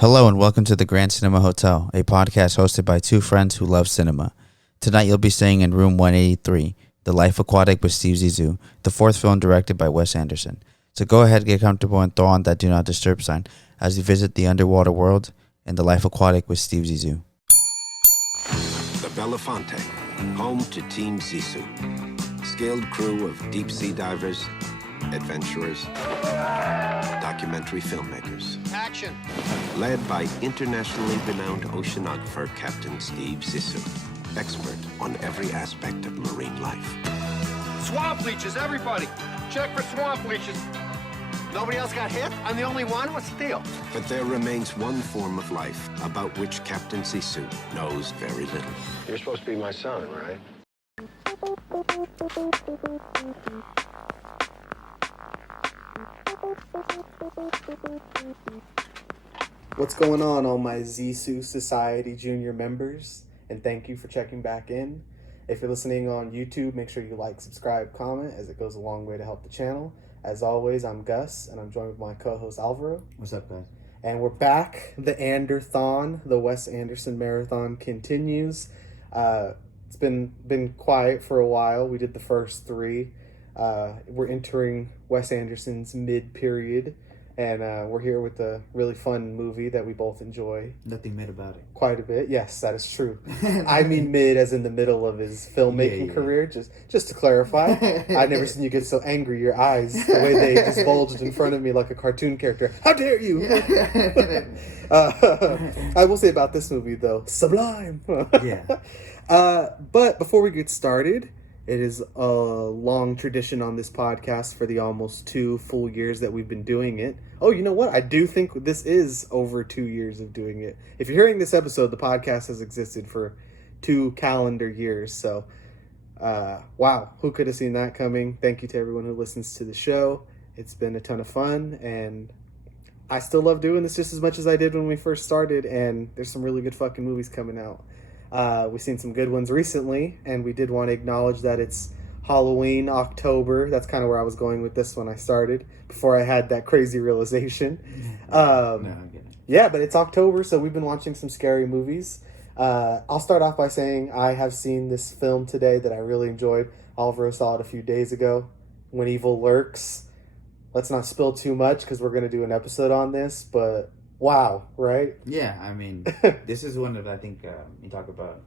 Hello and welcome to the Grand Cinema Hotel, a podcast hosted by two friends who love cinema. Tonight you'll be staying in room 183, The Life Aquatic with Steve Zissou, the fourth film directed by Wes Anderson. So go ahead, get comfortable, and throw on that Do Not Disturb sign as we visit the underwater world in The Life Aquatic with Steve Zissou. The Belafonte, home to Team Zissou. Skilled crew of deep-sea divers, adventurers, documentary filmmakers. Action! Led by internationally renowned oceanographer Captain Steve Zissou, expert on every aspect of marine life. Swamp leeches, everybody! Check for swamp leeches. Nobody else got hit? I'm the only one? What's the deal? But there remains one form of life about which Captain Zissou knows very little. You're supposed to be my son, right? What's going on, all my Zissou Society Junior members? And thank you for checking back in. If you're listening on YouTube, make sure you like, subscribe, comment, as it goes a long way to help the channel. As always, I'm Gus, and I'm joined with my co-host Alvaro. What's up, guys? And we're back. The Anderthon, the Wes Anderson Marathon, continues. It's been quiet for a while. We did the first three. We're entering Wes Anderson's mid-period, and we're here with a really fun movie that we both enjoy. Nothing mid about it. Quite a bit. Yes, that is true. I mean mid as in the middle of his filmmaking career, just to clarify. I've never seen you get so angry. Your eyes, the way they just bulged in front of me like a cartoon character. How dare you! I will say about this movie, though, sublime. Yeah. But before we get started, it is a long tradition on this podcast for the almost 2 full years that we've been doing it. Oh, you know what? I do think this is over 2 years of doing it. If you're hearing this episode, the podcast has existed for 2 calendar years. So, wow, who could have seen that coming? Thank you to everyone who listens to the show. It's been a ton of fun, and I still love doing this just as much as I did when we first started, and there's some really good fucking movies coming out. We've seen some good ones recently, and we did want to acknowledge that it's Halloween, October. That's kind of where I was going with this when I started, before I had that crazy realization. No, I get it. Yeah, but it's October, so we've been watching some scary movies. I'll start off by saying I have seen this film today that I really enjoyed. Alvaro saw it a few days ago, When Evil Lurks. Let's not spill too much, because we're going to do an episode on this, but wow, right? Yeah, I mean, this is one of, I think, you talk about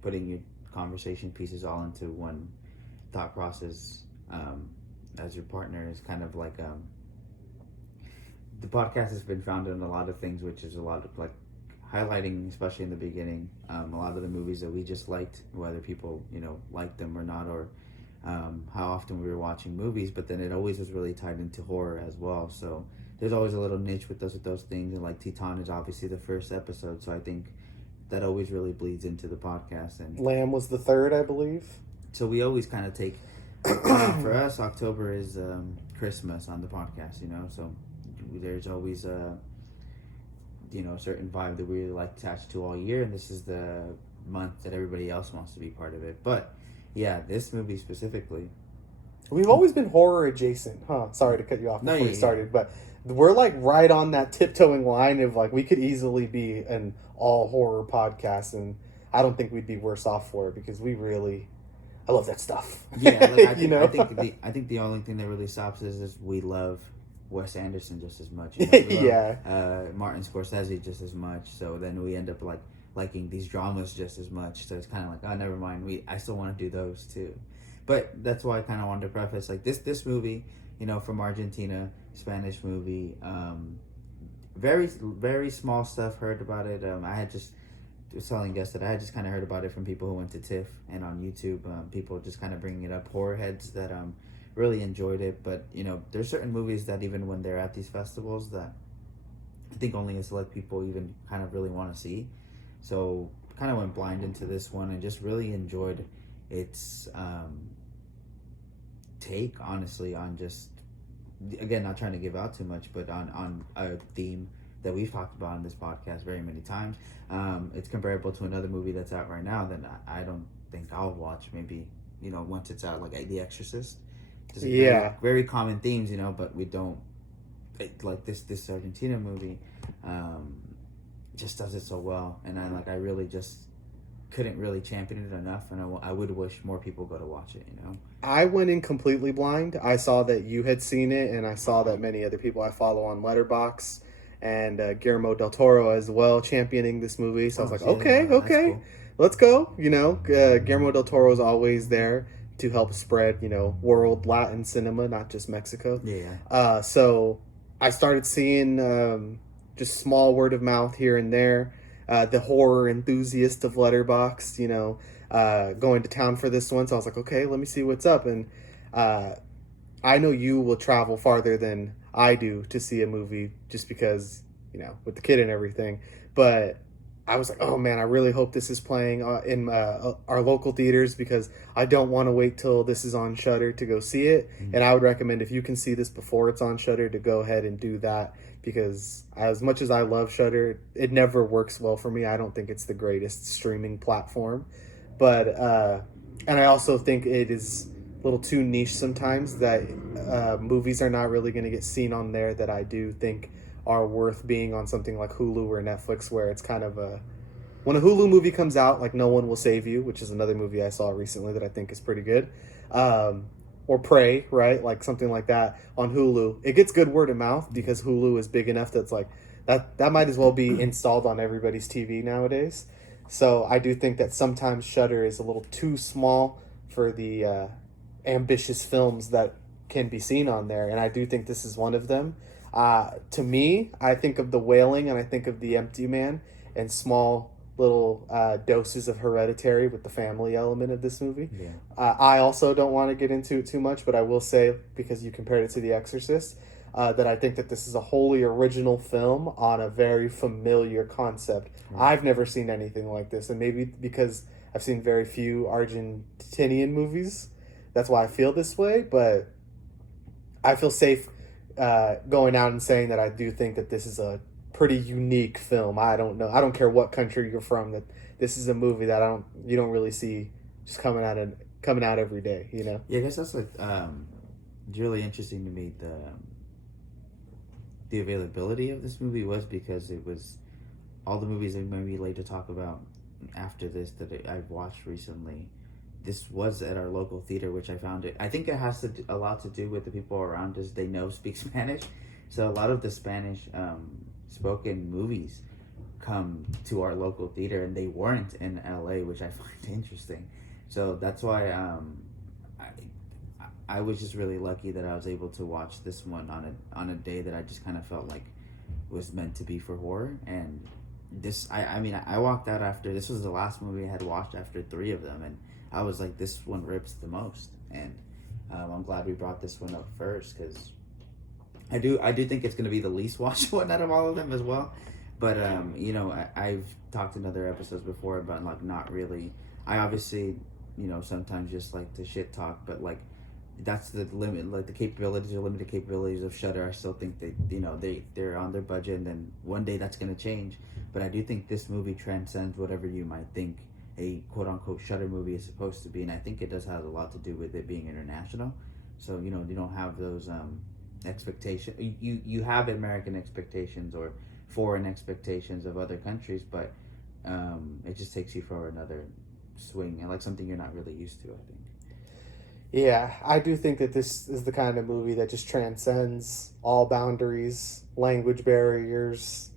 putting your conversation pieces all into one thought process as your partner is kind of like, the podcast has been founded on a lot of things, which is a lot of, like, highlighting, especially in the beginning, a lot of the movies that we just liked, whether people, liked them or not, or how often we were watching movies, but then it always was really tied into horror as well, so there's always a little niche with those things, and like Titan is obviously the first episode, so I think that always really bleeds into the podcast. And Lamb was the third, I believe. So we always kind of take, for us, October is Christmas on the podcast, so there's always a, certain vibe that we really like attached to all year, and this is the month that everybody else wants to be part of it. But yeah, this movie specifically, We've always been horror adjacent, huh? Sorry to cut you off before you started, but we're like right on that tiptoeing line of like we could easily be an all horror podcast, and I don't think we'd be worse off for it because I love that stuff. Yeah, like, I think the only thing that really stops us is we love Wes Anderson just as much. We love, Martin Scorsese just as much. So then we end up like liking these dramas just as much. So it's kind of like, oh, never mind. I still want to do those too. But that's why I kind of wanted to preface like this movie, from Argentina, Spanish movie. Very very small stuff. Heard about it. I had just was telling guests that I had just kind of heard about it from people who went to TIFF and on YouTube. People just kind of bringing it up. Horror heads that really enjoyed it. But there's certain movies that even when they're at these festivals that I think only a select people even kind of really want to see. So kind of went blind into this one and just really enjoyed its take, honestly, on just, again, not trying to give out too much, but on a theme that we've talked about on this podcast very many times. It's comparable to another movie that's out right now that I don't think I'll watch, maybe, once it's out, like The Exorcist. Just very common themes, but we don't, like this Argentina movie, just does it so well, and I really just couldn't really champion it enough, and I would wish more people go to watch it. I went in completely blind. I saw that you had seen it, and I saw that many other people I follow on Letterboxd and Guillermo del Toro as well championing this movie. So I was like, okay, cool. Let's go. Guillermo del Toro is always there to help spread, world Latin cinema, not just Mexico. Yeah. So I started seeing just small word of mouth here and there. The horror enthusiast of Letterboxd, going to town for this one. So I was like, okay, let me see what's up. And I know you will travel farther than I do to see a movie just because, with the kid and everything. But I was like, oh man, I really hope this is playing in our local theaters because I don't want to wait till this is on Shudder to go see it. Mm-hmm. And I would recommend if you can see this before it's on Shudder to go ahead and do that because as much as I love Shudder, it never works well for me. I don't think it's the greatest streaming platform. But, and I also think it is a little too niche sometimes that movies are not really going to get seen on there that I do think are worth being on something like Hulu or Netflix, where it's kind of when a Hulu movie comes out, like No One Will Save You, which is another movie I saw recently that I think is pretty good, or Prey, right? Like something like that on Hulu. It gets good word of mouth because Hulu is big enough that's like, that might as well be installed on everybody's TV nowadays. So I do think that sometimes Shudder is a little too small for the ambitious films that can be seen on there, and I do think this is one of them. To me, I think of The Wailing and I think of The Empty Man and small little doses of Hereditary with the family element of this movie. Yeah. I also don't want to get into it too much, but I will say, because you compared it to The Exorcist, that I think that this is a wholly original film on a very familiar concept. Right. I've never seen anything like this, and maybe because I've seen very few Argentinian movies, that's why I feel this way, but I feel safe going out and saying that I do think that this is a pretty unique film. I don't care what country you're from, that this is a movie that you don't really see just coming out every day, Yeah, I guess that's like it's really interesting to me. The availability of this movie was because it was all the movies that maybe later talk about after this that I've watched recently. This was at our local theater, which I found it. I think it has a lot to do with the people around us. They speak Spanish, so a lot of the Spanish spoken movies come to our local theater, and they weren't in LA, which I find interesting. So that's why I was just really lucky that I was able to watch this one on a day that I just kind of felt like was meant to be for horror. And this, I walked out after this was the last movie I had watched after 3 of them, and I was like, this one rips the most, and I'm glad we brought this one up first because I do think it's going to be the least watched one out of all of them as well. But I've talked in other episodes before about like not really. I obviously sometimes just like to shit talk, but like that's the limit. Like the capabilities or limited capabilities of Shudder. I still think that they're on their budget, and then one day that's going to change. But I do think this movie transcends whatever you might think a quote-unquote Shudder movie is supposed to be, and I think it does have a lot to do with it being international. So you don't have those expectations. You have American expectations or foreign expectations of other countries, but it just takes you for another swing and like something you're not really used to, I think. Yeah, I do think that this is the kind of movie that just transcends all boundaries, language barriers,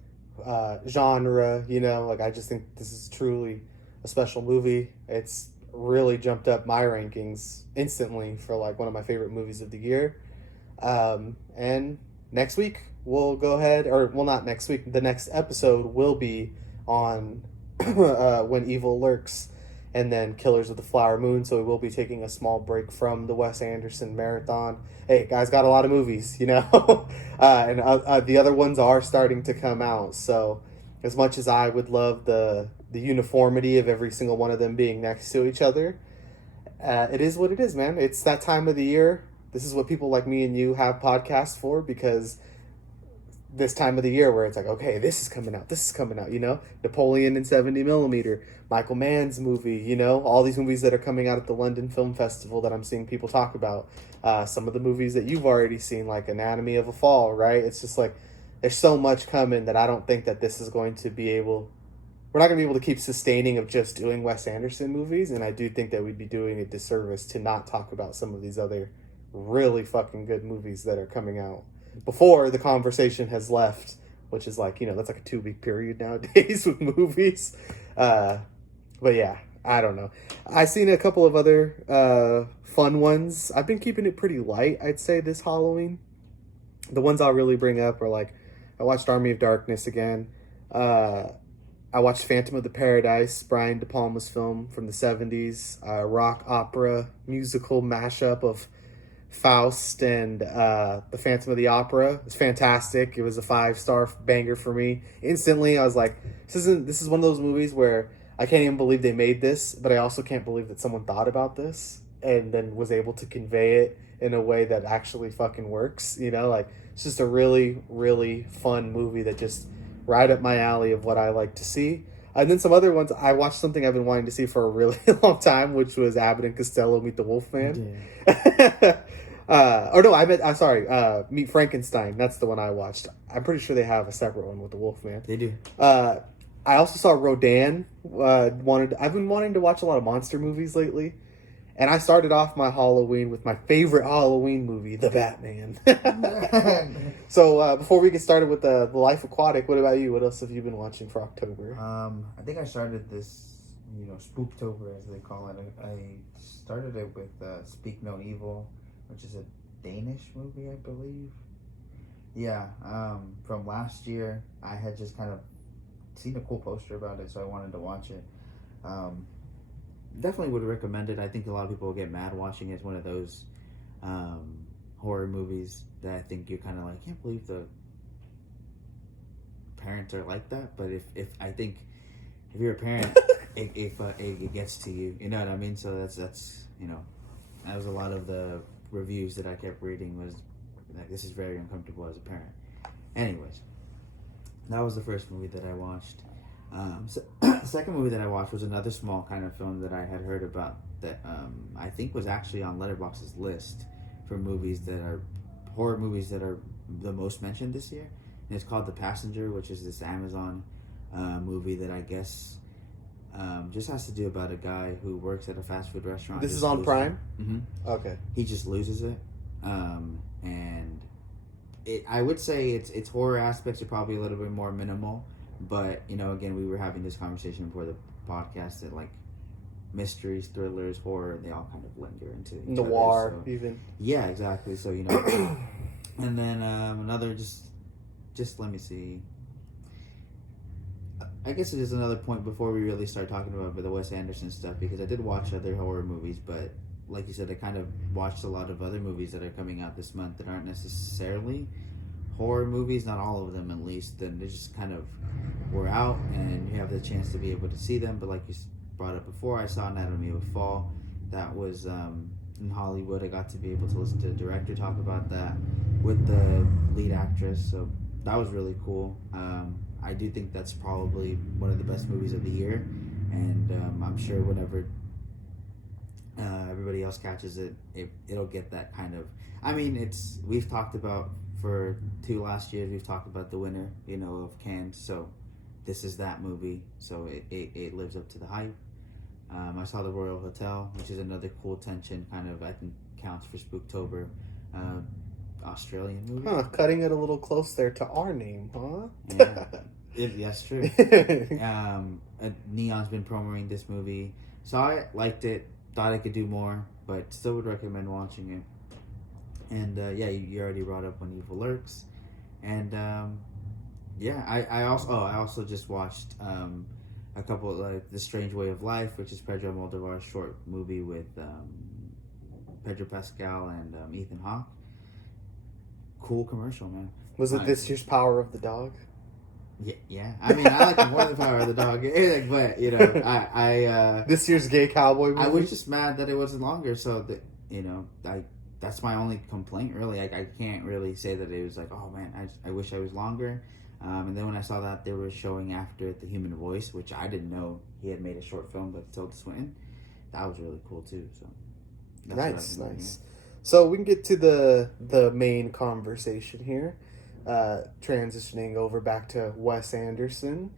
genre. Like I just think this is truly a special movie. It's really jumped up my rankings instantly for like one of my favorite movies of the year. And next week we'll go ahead, or well, not next week, the next episode will be on When Evil Lurks and then Killers of the Flower Moon. So we will be taking a small break from the Wes Anderson marathon. Hey, guys, got a lot of movies, and the other ones are starting to come out. So as much as I would love the uniformity of every single one of them being next to each other, it is what it is, man. It's that time of the year. This is what people like me and you have podcasts for, because this time of the year where it's like, okay, this is coming out, Napoleon in 70 millimeter, Michael Mann's movie, all these movies that are coming out at the London Film Festival that I'm seeing people talk about, some of the movies that you've already seen, like Anatomy of a Fall, right? It's just like, there's so much coming that I don't think that this is going to be able. We're not going to be able to keep sustaining of just doing Wes Anderson movies, and I do think that we'd be doing a disservice to not talk about some of these other really fucking good movies that are coming out before the conversation has left, which is like, that's like a 2-week period nowadays with movies. But yeah, I don't know. I've seen a couple of other fun ones. I've been keeping it pretty light, I'd say, this Halloween. The ones I'll really bring up are like, I watched Army of Darkness again. I watched Phantom of the Paradise, Brian De Palma's film from the 70s, rock opera musical mashup of Faust and the Phantom of the Opera. It's fantastic. It was a 5-star banger for me. Instantly, I was like, this is one of those movies where I can't even believe they made this, but I also can't believe that someone thought about this and then was able to convey it in a way that actually fucking works. Like, it's just a really, really fun movie that just right up my alley of what I like to see. And then some other ones, I watched something I've been wanting to see for a really long time, which was Abbott and Costello Meet the Wolfman. Yeah. Meet Frankenstein. That's the one I watched. I'm pretty sure they have a separate one with the Wolfman. They do. I also saw Rodan. I've been wanting to watch a lot of monster movies lately. And I started off my Halloween with my favorite Halloween movie, The Batman. So before we get started with the Life Aquatic, what about you? What else have you been watching for October? I think I started this, Spooktober as they call it. I started it with Speak No Evil, which is a Danish movie, I believe. Yeah, from last year, I had just kind of seen a cool poster about it, so I wanted to watch it. Definitely would recommend it. I think a lot of people will get mad watching it. It's one of those horror movies that I think you're kind of like, I can't believe the parents are like that. But if I think if you're a parent, it gets to you. You know what I mean? So that's that was a lot of the reviews that I kept reading was like, this is very uncomfortable as a parent. Anyways, that was the first movie that I watched. The second movie that I watched was another small kind of film that I had heard about that I think was actually on Letterboxd's list for movies that are horror movies that are the most mentioned this year. And it's called The Passenger, which is this Amazon movie that I guess just has to do about a guy who works at a fast food restaurant. This is on Prime? Mm-hmm. Okay. He just loses it. And I would say its horror aspects are probably a little bit more minimal. But, again, we were having this conversation before the podcast that, like, mysteries, thrillers, horror, they all kind of linger into each noir, other, so. even. Yeah, exactly. So, and then another, just let me see. I guess it is another point before we really start talking about the Wes Anderson stuff, because I did watch other horror movies, but like you said, I kind of watched a lot of other movies that are coming out this month that aren't necessarily horror movies, not all of them at least, and they just kind of were out and you have the chance to be able to see them. But like you brought up before, I saw Anatomy of a Fall. That was in Hollywood. I got to be able to listen to the director talk about that with the lead actress, so that was really cool. I do think that's probably one of the best movies of the year, and I'm sure whenever everybody else catches it, it'll get that kind of, we've talked about for 2 last years, we've talked about the winner, of Cannes, so this is that movie, so it lives up to the hype. I saw The Royal Hotel, which is another cool tension, kind of, I think counts for Spooktober, Australian movie. Cutting it a little close there to our name, huh? Yeah, that's true. Neon's been promoting this movie, saw it, liked it, thought I could do more, but still would recommend watching it. And you already brought up When Evil Lurks, and I also just watched a couple like The Strange Way of Life, which is Pedro Almodovar's short movie with Pedro Pascal and Ethan Hawke. Cool commercial, man. Was it this year's Power of the Dog? Yeah. I like it more than Power of the Dog, but I this year's gay cowboy movie. I was just mad that it wasn't longer, so that that's my only complaint, really. I can't really say that it was like, oh man, I wish I was longer. And then when I saw that they were showing after it The Human Voice, which I didn't know he had made a short film with Tilda Swinton, that was really cool too. So nice. So we can get to the main conversation here. transitioning over back to Wes Anderson.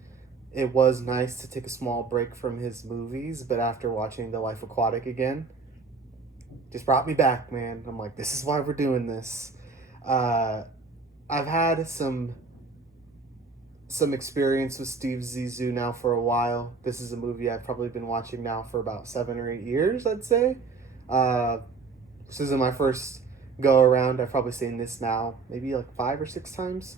It was nice to take a small break from his movies, but after watching The Life Aquatic again, just brought me back, man. I'm like, this is why we're doing this. I've had some experience with Steve Zissou now for a while. This is a movie I've probably been watching now for about 7 or 8 years, I'd say. This isn't my first go around. I've probably seen this now maybe like 5 or 6 times.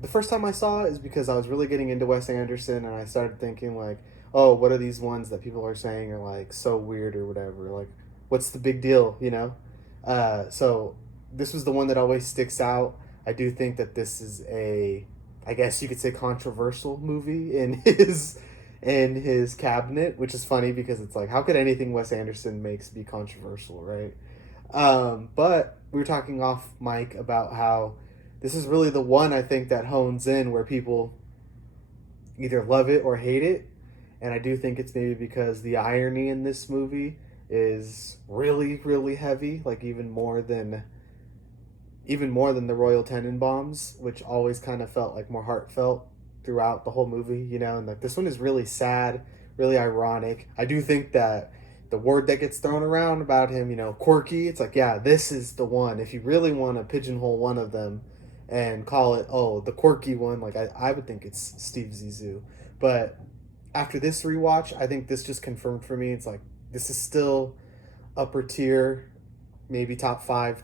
The first time I saw it is because I was really getting into Wes Anderson, and I started thinking like, oh, what are these ones that people are saying are like so weird or whatever? Like, what's the big deal, you know? So this was the one that always sticks out. I do think that this is I guess you could say, controversial movie in his cabinet, which is funny because it's like, how could anything Wes Anderson makes be controversial, right? But we were talking off mic about how this is really the one, I think, that hones in where people either love it or hate it. And I do think it's maybe because the irony in this movie is really, really heavy, like even more than the Royal Tenenbaums, which always kind of felt like more heartfelt throughout the whole movie, you know. And like this one is really sad, really ironic. I do think that the word that gets thrown around about him, you know, quirky, it's like, yeah, this is the one. If you really want to pigeonhole one of them and call it, oh, the quirky one, like I would think it's Steve Zissou. But after this rewatch, I think this just confirmed for me, it's like, this is still upper tier, maybe top 5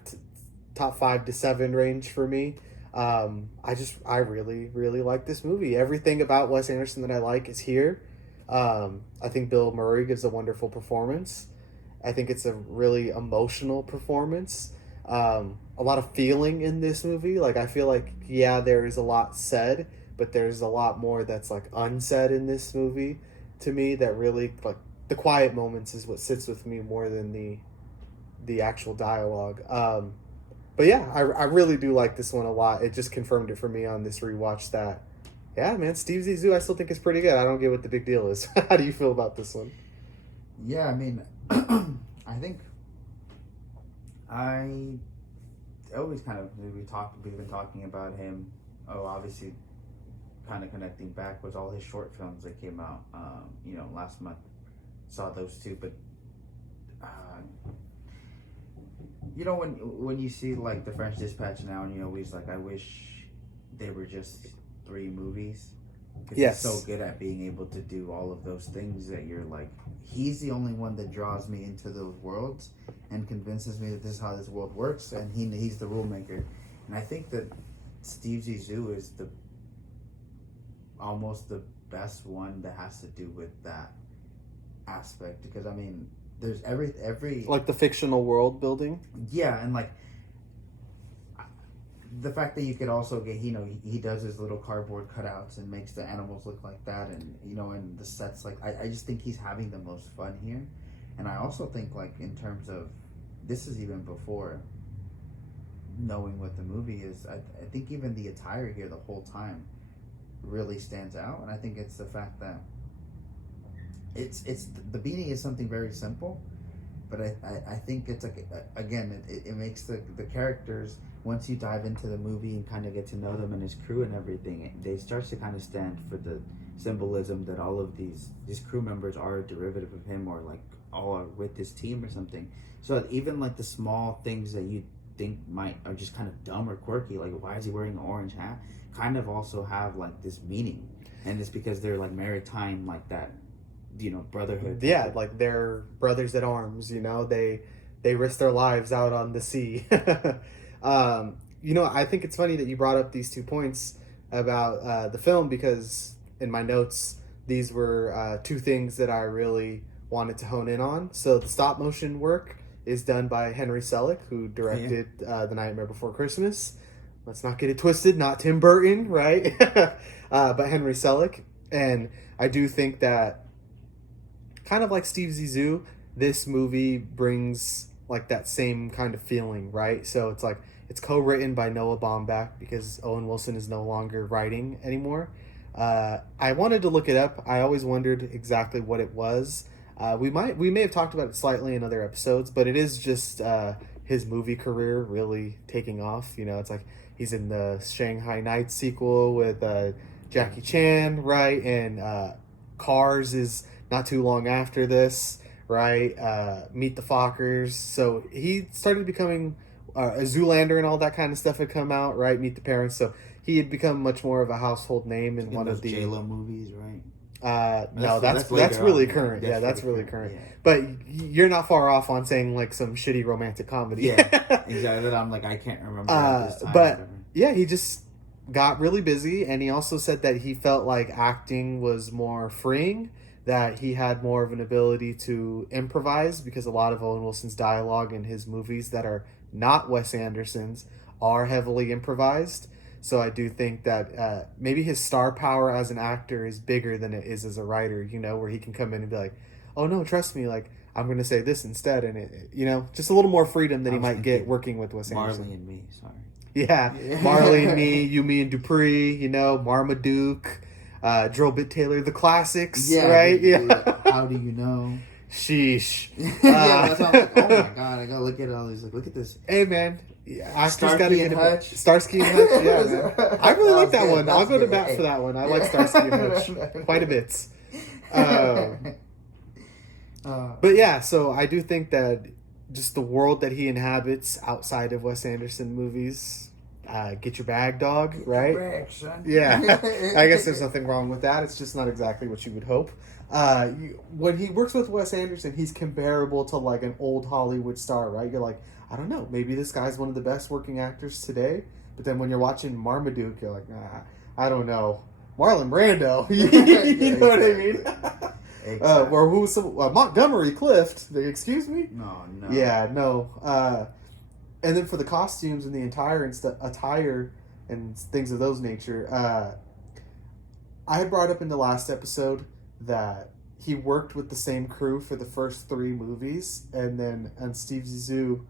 to 7 range for me. I really, really like this movie. Everything about Wes Anderson that I like is here. I think Bill Murray gives a wonderful performance. I think it's a really emotional performance. A lot of feeling in this movie. Like, I feel like, yeah, there is a lot said, but there's a lot more that's like unsaid in this movie to me that really, like, the quiet moments is what sits with me more than the actual dialogue. But yeah, I really do like this one a lot. It just confirmed it for me on this rewatch that, yeah, man, Steve Zissou I still think is pretty good. I don't get what the big deal is. How do you feel about this one? Yeah, I mean, I think I always kind of, we've been talking about him. Oh, obviously, kind of connecting back was all his short films that came out. Last month saw those 2, but when you see like the French Dispatch now, and you're always like, I wish they were just 3 movies. Because yes. He's so good at being able to do all of those things that you're like, he's the only one that draws me into those worlds and convinces me that this is how this world works, and he's the rule maker. And I think that Steve Zissou is almost the best one that has to do with that aspect, because I mean, there's every like the fictional world building. Yeah, and like the fact that you could also get, he does his little cardboard cutouts and makes the animals look like that, and and the sets, like I just think he's having the most fun here. And I also think, like, in terms of, this is even before knowing what the movie is, I think even the attire here the whole time really stands out. And I think it's the fact that it's the beanie is something very simple, but I think it's like, again, it makes the characters, once you dive into the movie and kind of get to know them and his crew and everything, they start to kind of stand for the symbolism that all of these crew members are a derivative of him, or like all are with his team or something. So even like the small things that you think are just kind of dumb or quirky, like why is he wearing an orange hat, kind of also have like this meaning. And it's because they're like maritime, like that, brotherhood. Yeah, like they're brothers at arms, they risk their lives out on the sea. I think it's funny that you brought up these 2 points about the film, because in my notes, these were 2 things that I really wanted to hone in on. So the stop motion work is done by Henry Selick, who directed The Nightmare Before Christmas. Let's not get it twisted, not Tim Burton, right? But Henry Selick. And I do think that, kind of like Steve Zissou, this movie brings like that same kind of feeling, right? So it's like, it's co-written by Noah Baumbach, because Owen Wilson is no longer writing anymore. I wanted to look it up. I always wondered exactly what it was. We may have talked about it slightly in other episodes, but it is just his movie career really taking off. It's like He's in the Shanghai Nights sequel with Jackie Chan, right? And Cars is not too long after this, right? Meet the Fockers. So he started becoming a Zoolander and all that kind of stuff had come out, right? Meet the Parents. So he had become much more of a household name in one of the J-Lo movies, right? No, that's really current. Yeah, that's really current. Yeah. But you're not far off on saying like some shitty romantic comedy. Yeah, exactly. I'm like, I can't remember at this time. But yeah, he just got really busy, and he also said that he felt like acting was more freeing, that he had more of an ability to improvise, because a lot of Owen Wilson's dialogue in his movies that are not Wes Anderson's are heavily improvised. So I do think that maybe his star power as an actor is bigger than it is as a writer, you know, where he can come in and be like, oh no, trust me, like, I'm going to say this instead. And, it, you know, just a little more freedom than he might get working with Wes Anderson. Marley and Me, sorry. Yeah, Marley and Me, You, Me and Dupree, you know, Marmaduke, Drillbit Taylor, the classics, right? Yeah. How Do You Know? Sheesh. Yeah, that's why I'm like, oh my god, I gotta look at all these. Like, look at this. Hey man, actors gotta get Hutch. Starsky and Hutch. Yeah, man. I really like that one. I'll go to bat for that one. I like Starsky and Hutch quite a bit. But yeah, so I do think that just the world that he inhabits outside of Wes Anderson movies. Get your bag, dog, right? Bag, son. Yeah, I guess there's nothing wrong with that. It's just not exactly what you would hope. When he works with Wes Anderson, he's comparable to like an old Hollywood star, right? You're like, I don't know, maybe this guy's one of the best working actors today. But then when you're watching Marmaduke, you're like, nah, I don't know. Marlon Brando, you know what I mean? Exactly. Or who's Montgomery Clift? Excuse me? No. Yeah, no. And then for the costumes and the attire and things of those nature, I had brought up in the last episode that he worked with the same crew for the first 3 movies, and then on Steve Zissou,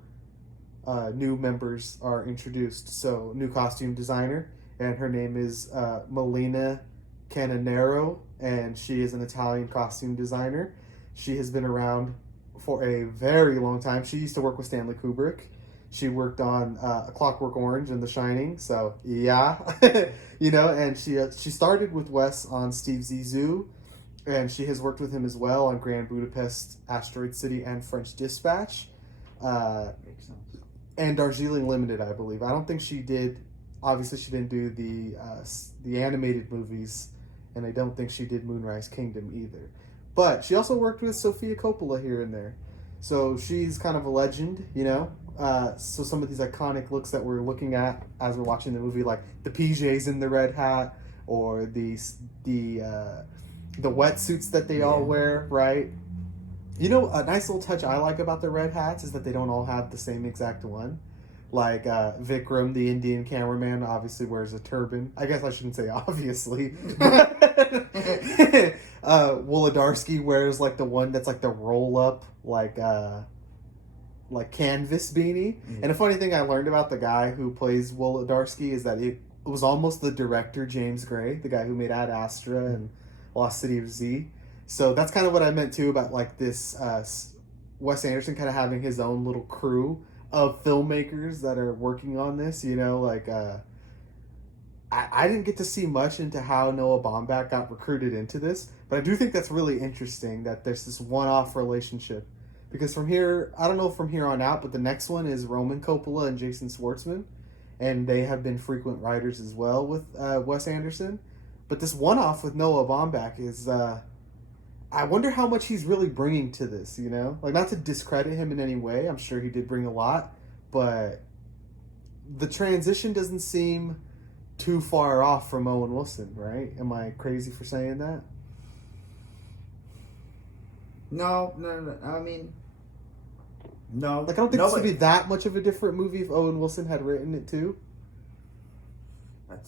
new members are introduced. So, new costume designer, and her name is Melina Cananero, and she is an Italian costume designer. She has been around for a very long time. She used to work with Stanley Kubrick. She worked on A Clockwork Orange and The Shining, so yeah, you know. And she started with Wes on Steve Zissou, and she has worked with him as well on Grand Budapest, Asteroid City, and French Dispatch, and Darjeeling Limited, I believe. I don't think she did. Obviously, she didn't do the animated movies, and I don't think she did Moonrise Kingdom either. But she also worked with Sofia Coppola here and there, so she's kind of a legend, you know. So some of these iconic looks that we're looking at as we're watching the movie, like the PJs in the red hat, or the wetsuits that they all wear, right? You know, a nice little touch I like about the red hats is that they don't all have the same exact one. Like Vikram, the Indian cameraman, obviously wears a turban. I guess I shouldn't say obviously. Wolodarski wears like the one that's like the roll up, like canvas beanie. And a funny thing I learned about the guy who plays Wolodarski is that it was almost the director James Gray, the guy who made Ad Astra and Lost City of Z. So that's kind of what I meant too about like this Wes Anderson kind of having his own little crew of filmmakers that are working on this, you know, like I didn't get to see much into how Noah Baumbach got recruited into this, but I do think that's really interesting that there's this one-off relationship. Because from here, I don't know from here on out, but the next one is Roman Coppola and Jason Schwartzman, and they have been frequent writers as well with Wes Anderson. But this one-off with Noah Baumbach is, I wonder how much he's really bringing to this, you know? Like, not to discredit him in any way, I'm sure he did bring a lot, but the transition doesn't seem too far off from Owen Wilson, right? Am I crazy for saying that? No, I mean... No. Like, I don't think this would be that much of a different movie if Owen Wilson had written it too. That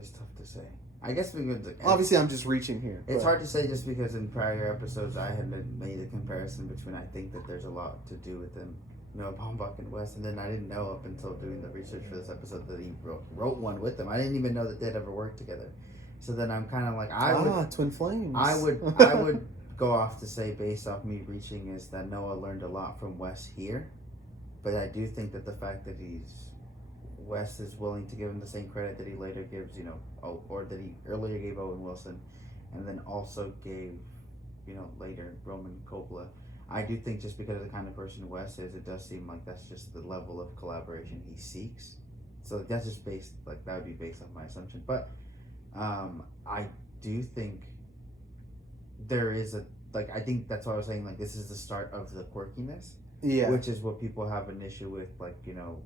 is tough to say. I guess because... Obviously, I'm just reaching here. It's hard to say just because in prior episodes I had made a comparison between I think that there's a lot to do with them, you know, Baumbach and Wes, and then I didn't know up until doing the research for this episode that he wrote one with them. I didn't even know that they'd ever worked together. So then I'm kind of like... Twin Flames. I would go off to say, based off me reaching, is that Noah learned a lot from Wes here, but I do think that the fact that he's Wes is willing to give him the same credit that he later gives, or that he earlier gave Owen Wilson, and then also gave, later Roman Coppola. I do think just because of the kind of person Wes is, it does seem like that's just the level of collaboration he seeks. So that's just that would be based on my assumption. But I do think there is I think that's what I was saying, this is the start of the quirkiness. Yeah. Which is what people have an issue with,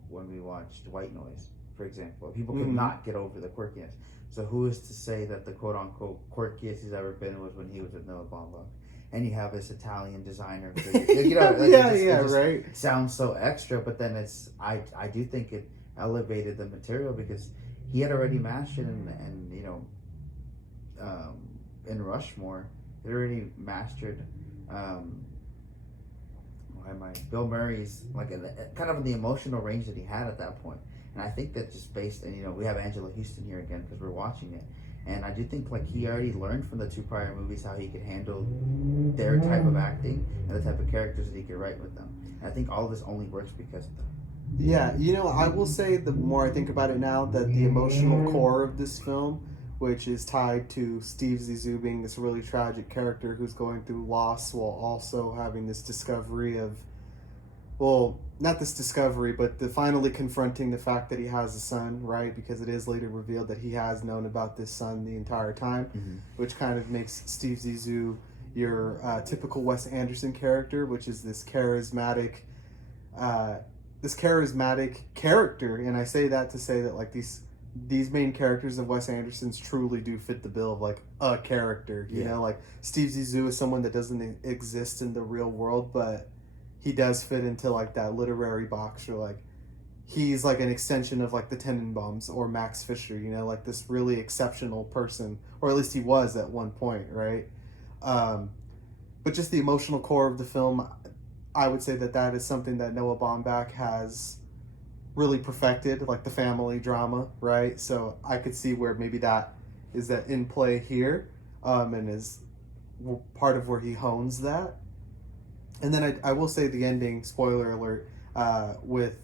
when we watched White Noise, for example. People could not get over the quirkiness. So who is to say that the quote-unquote quirkiest he's ever been was when he was with Noah Baumbach? And you have this Italian designer. Right? Sounds so extra, but then I do think it elevated the material because he had already mastered in Rushmore, he already mastered Bill Murray's kind of in the emotional range that he had at that point. And I think that just based, and we have Angela Houston here again because we're watching it, and I do think he already learned from the 2 prior movies how he could handle their type of acting and the type of characters that he could write with them. And I think all of this only works because of them. Yeah, I will say the more I think about it now, that the emotional core of this film, which is tied to Steve Zissou being this really tragic character who's going through loss while also having this discovery of, well, not this discovery, but finally confronting the fact that he has a son, right? Because it is later revealed that he has known about this son the entire time, which kind of makes Steve Zissou your typical Wes Anderson character, which is this charismatic character. And I say that to say that these main characters of Wes Anderson's truly do fit the bill of a character. You know, Steve Zissou is someone that doesn't exist in the real world, but he does fit into that literary box, or he's an extension of the Tenenbaums or Max Fisher, this really exceptional person, or at least he was at one point, right? But just the emotional core of the film, I would say that is something that Noah Baumbach has really perfected, the family drama, right? So I could see where maybe that is in play here, and is part of where he hones that. And then I will say the ending, spoiler alert, with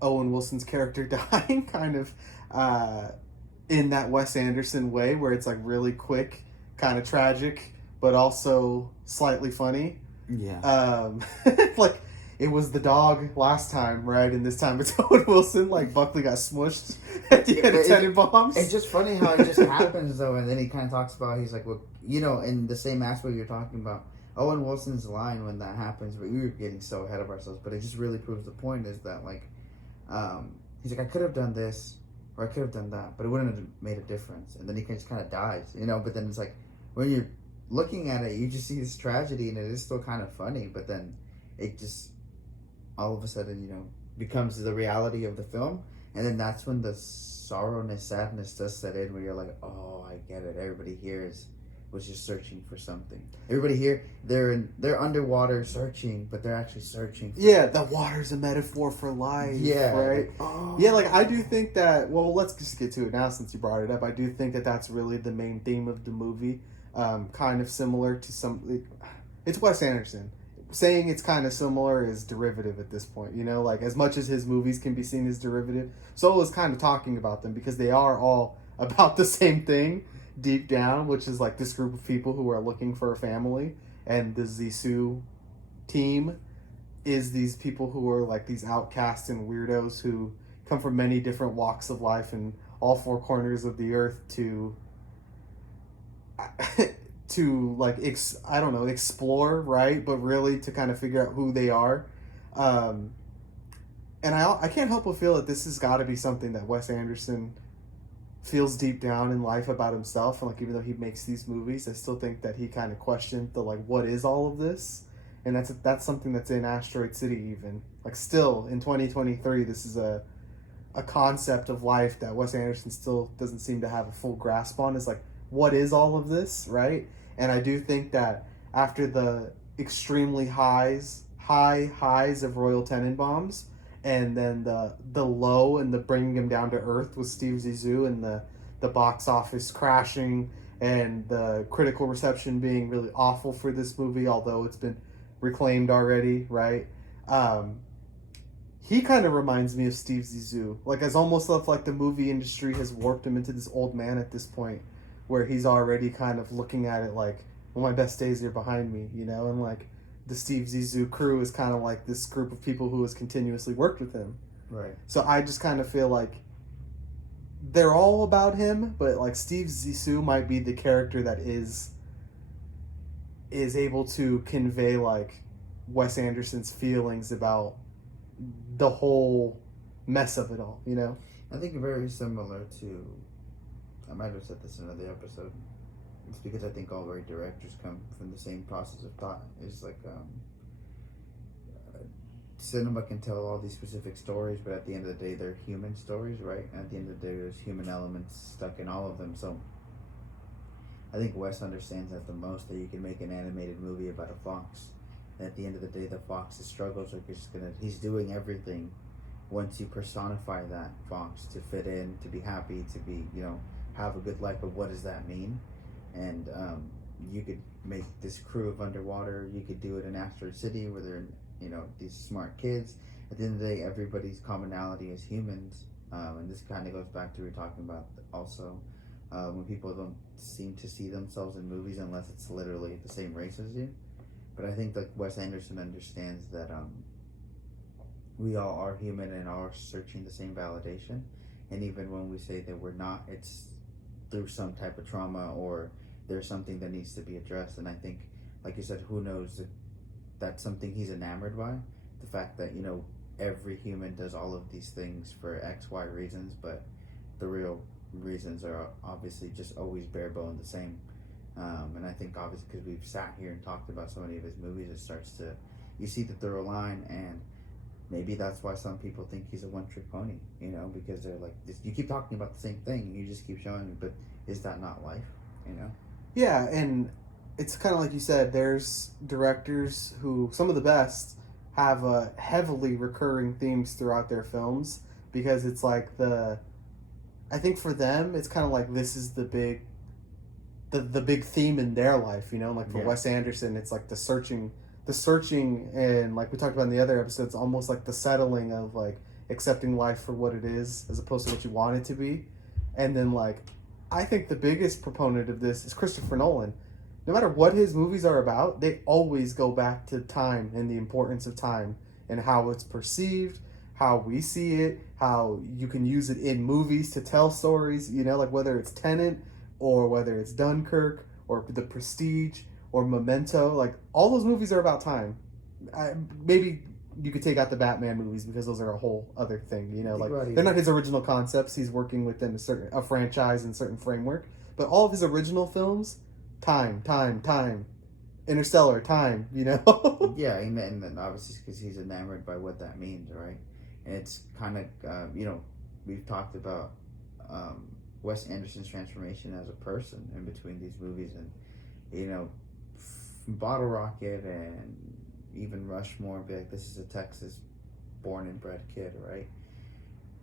Owen Wilson's character dying kind of in that Wes Anderson way, where it's really quick, kind of tragic, but also slightly funny. Yeah. It was the dog last time, right? And this time it's Owen Wilson. Buckley got smushed at the end of Tenenbaums. It's just funny how it just happens, though. And then he kind of talks about, he's like, well, in the same aspect you're talking about, Owen Wilson's line when that happens, but we were getting so ahead of ourselves, but it just really proves the point is that, he's like, I could have done this, or I could have done that, but it wouldn't have made a difference. And then he just kind of dies, but then it's when you're looking at it, you just see this tragedy, and it is still kind of funny, but then it just all of a sudden, becomes the reality of the film, and then that's when the sorrowness, sadness does set in, where you're like, oh, I get it. Everybody here was just searching for something. Everybody here, they're underwater searching, but they're actually searching. The water's a metaphor for life. Yeah, right. I do think that. Well, let's just get to it now since you brought it up. I do think that that's really the main theme of the movie. Kind of similar to it's Wes Anderson. Saying it's kind of similar is derivative at this point, as much as his movies can be seen as derivative, Soul is kind of talking about them because they are all about the same thing deep down, which is this group of people who are looking for a family, and the Zissou team is these people who are these outcasts and weirdos who come from many different walks of life and all 4 corners of the earth to explore, right? But really to kind of figure out who they are. And I can't help but feel that this has got to be something that Wes Anderson feels deep down in life about himself. And even though he makes these movies, I still think that he kind of questioned the what is all of this? And that's something that's in Asteroid City even. Still in 2023, this is a concept of life that Wes Anderson still doesn't seem to have a full grasp on. Is what is all of this, right? And I do think that after the extremely high highs of Royal Tenenbaums, and then the low and the bringing him down to earth with Steve Zissou, and the box office crashing and the critical reception being really awful for this movie, although it's been reclaimed already, right? he kind of reminds me of Steve Zissou. Like, it's almost like the movie industry has warped him into this old man at this point, where he's already kind of looking at it like, well, my best days are behind me, you know? And, like, the Steve Zissou crew is kind of like this group of people who has continuously worked with him. Right. So I just kind of feel like they're all about him, but, like, Steve Zissou might be the character that is able to convey, like, Wes Anderson's feelings about the whole mess of it all, you know? I think very similar to, I might have said this in another episode. It's because I think all great directors come from the same process of thought. It's like cinema can tell all these specific stories, but at the end of the day, they're human stories, right? And at the end of the day, there's human elements stuck in all of them. So I think Wes understands that the most, that you can make an animated movie about a fox. And at the end of the day, the fox's struggles are just he's doing everything once you personify that fox to fit in, to be happy, to be, you know, have a good life. But what does that mean? And you could make this crew of underwater. You could do it in Asteroid City where they're, you know, these smart kids. At the end of the day, everybody's commonality is humans. And this kind of goes back to what we were talking about also. When people don't seem to see themselves in movies unless it's literally the same race as you. But I think that Wes Anderson understands that we all are human and are searching the same validation. And even when we say that we're not, it's through some type of trauma or there's something that needs to be addressed. And I think, like you said, who knows if that's something he's enamored by. The fact that, you know, every human does all of these things for X, Y reasons, but the real reasons are obviously just always bare bone the same. And I think obviously because we've sat here and talked about so many of his movies, it starts to, you see the through line, and maybe that's why some people think he's a one-trick pony, you know, because they're like, you keep talking about the same thing and you just keep showing me, but is that not life, you know? Yeah, and it's kind of like you said, there's directors who, some of the best, have heavily recurring themes throughout their films, because it's like I think for them, it's kind of like this is the big theme in their life, you know? Like for Wes Anderson, it's like the searching, and like we talked about in the other episodes, almost like the settling of like accepting life for what it is as opposed to what you want it to be. And then like, I think the biggest proponent of this is Christopher Nolan. No matter what his movies are about, they always go back to time and the importance of time and how it's perceived, how we see it, how you can use it in movies to tell stories, you know, like whether it's Tenet or whether it's Dunkirk or The Prestige or Memento, like all those movies are about time. Maybe you could take out the Batman movies because those are a whole other thing, you know, like they're not his original concepts. He's working within a franchise and certain framework, but all of his original films, time, Interstellar, time, you know? Yeah, and then obviously because he's enamored by what that means, right? And it's kind of, you know, we've talked about Wes Anderson's transformation as a person in between these movies, and, you know, Bottle Rocket and even Rushmore, be like, this is a Texas born and bred kid, right?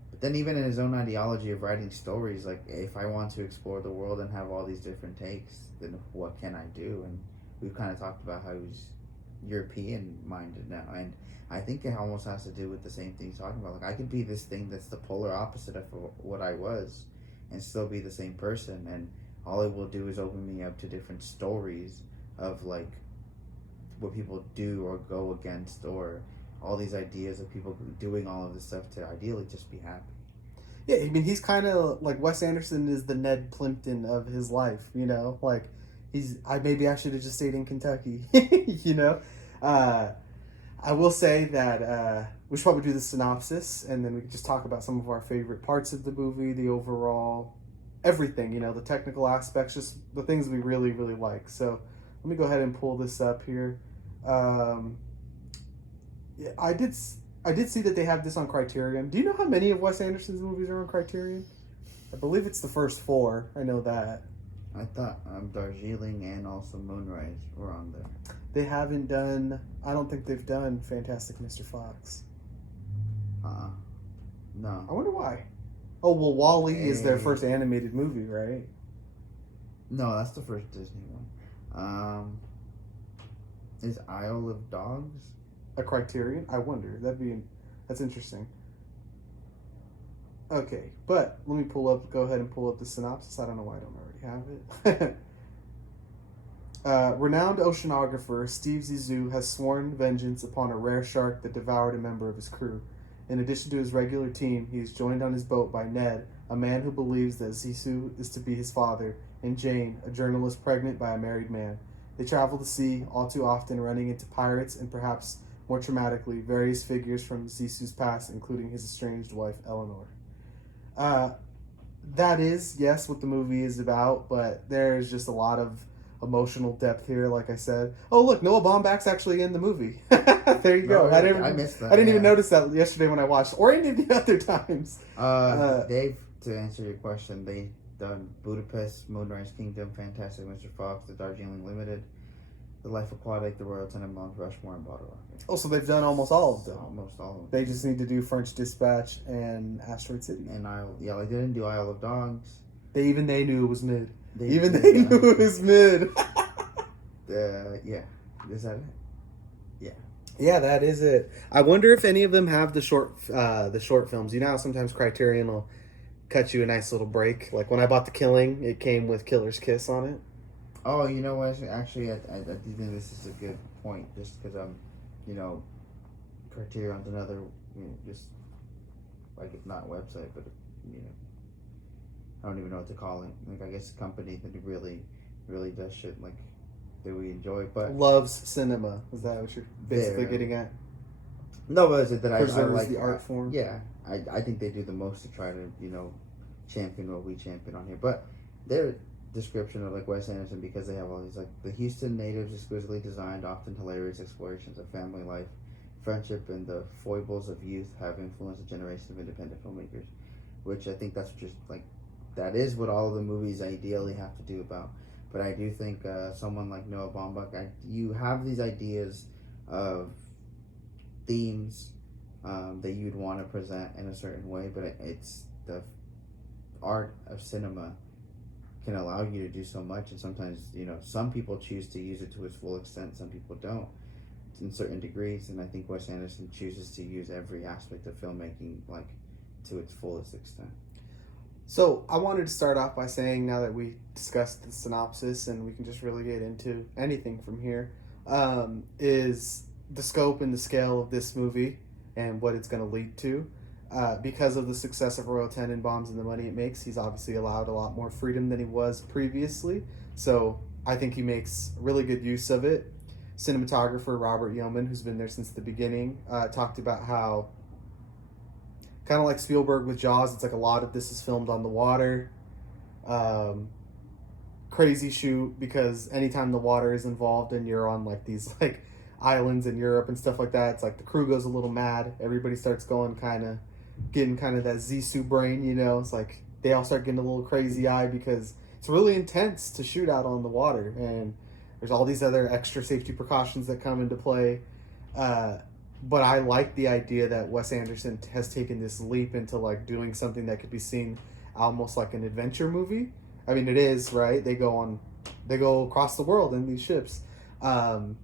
But then even in his own ideology of writing stories, like, if I want to explore the world and have all these different takes, then what can I do? And we've kind of talked about how he's European minded now, and I think it almost has to do with the same thing he's talking about. Like, I could be this thing that's the polar opposite of what I was and still be the same person, and all it will do is open me up to different stories of like what people do or go against, or all these ideas of people doing all of this stuff to ideally just be happy. Yeah, I mean, he's kind of like, Wes Anderson is the Ned Plimpton of his life, you know? Like, maybe I should have just stayed in Kentucky, you know? I will say that we should probably do the synopsis, and then we could just talk about some of our favorite parts of the movie, the overall, everything, you know, the technical aspects, just the things we really, really like. So let me go ahead and pull this up here. Yeah, I did see that they have this on Criterion. Do you know how many of Wes Anderson's movies are on Criterion? I believe it's the first 4. I know that. I thought Darjeeling and also Moonrise were on there. They haven't done... I don't think they've done Fantastic Mr. Fox. No. I wonder why. Oh, well, WALL-E is their first animated movie, right? No, that's the first Disney one. Is Isle of Dogs a Criterion? I wonder. That's interesting. Okay, but let me go ahead and pull up the synopsis. I don't know why I don't already have it. Renowned oceanographer Steve Zissou has sworn vengeance upon a rare shark that devoured a member of his crew. In addition to his regular team, he is joined on his boat by Ned, a man who believes that Zissou is to be his father, and Jane, a journalist pregnant by a married man. They travel the sea, all too often running into pirates and perhaps, more traumatically, various figures from Zissou's past, including his estranged wife, Eleanor. That is, yes, what the movie is about, but there is just a lot of emotional depth here, like I said. Oh, look, Noah Baumbach's actually in the movie. There you go. I missed that. I didn't even notice that yesterday when I watched, or any of the other times. Dave, to answer your question, they done Budapest, Moonrise Kingdom, Fantastic Mr. Fox, The Darjeeling Limited, The Life Aquatic, The Royal Tenenbaums, Rushmore, and Bottle Rocket. Oh, so they've done almost all of them. Almost all of them. They just need to do French Dispatch and Asteroid City. And they didn't do Isle of Dogs. They knew it was mid. They knew Yeah. it was mid. Yeah. Is that it? Yeah. Yeah, that is it. I wonder if any of them have the short films. You know how sometimes Criterion will cut you a nice little break. Like when I bought The Killing, it came with Killer's Kiss on it. Oh, you know what? Actually, I do think this is a good point. Just because Criterion's another, just like it's not a website, but I don't even know what to call it. Like I guess a company that really, really does shit like that we enjoy, but loves cinema. Is that what you're basically getting at? No, but is it that I like the art form? Yeah, I think they do the most to try to champion what we champion on here. But their description of like Wes Anderson, because they have all these like the Houston natives exquisitely designed, often hilarious explorations of family life, friendship, and the foibles of youth have influenced a generation of independent filmmakers. Which I think that's just like that is what all of the movies ideally have to do about. But I do think someone like Noah Baumbach, you have these ideas of themes that you'd want to present in a certain way, but it's the art of cinema can allow you to do so much, and sometimes some people choose to use it to its full extent, some people don't in certain degrees, and I think Wes Anderson chooses to use every aspect of filmmaking like to its fullest extent. So I wanted to start off by saying, now that we discussed the synopsis and we can just really get into anything from here, is the scope and the scale of this movie and what it's going to lead to. Because of the success of Royal Tenenbaums and the money it makes, he's obviously allowed a lot more freedom than he was previously. So I think he makes really good use of it. Cinematographer Robert Yeoman, who's been there since the beginning, talked about how, kind of like Spielberg with Jaws, it's like a lot of this is filmed on the water. Crazy shoot, because anytime the water is involved and you're on like these like islands in Europe and stuff like that, it's like the crew goes a little mad. Everybody starts getting that Zissou brain, It's like they all start getting a little crazy eye because it's really intense to shoot out on the water, and there's all these other extra safety precautions that come into play. But I like the idea that Wes Anderson has taken this leap into like doing something that could be seen almost like an adventure movie. I mean, it is, right? They go across the world in these ships. I'll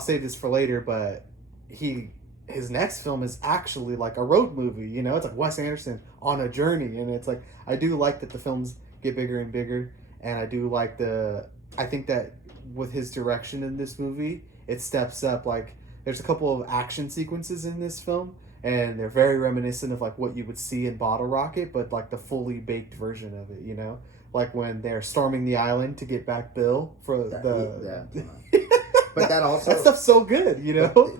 save this for later, but his next film is actually like a road movie. It's like Wes Anderson on a journey, and it's like I do like that the films get bigger and bigger, and I think that with his direction in this movie, it steps up. Like there's a couple of action sequences in this film, and they're very reminiscent of like what you would see in Bottle Rocket, but like the fully baked version of it, like when they're storming the island to get back Bill for But that also that stuff's so good,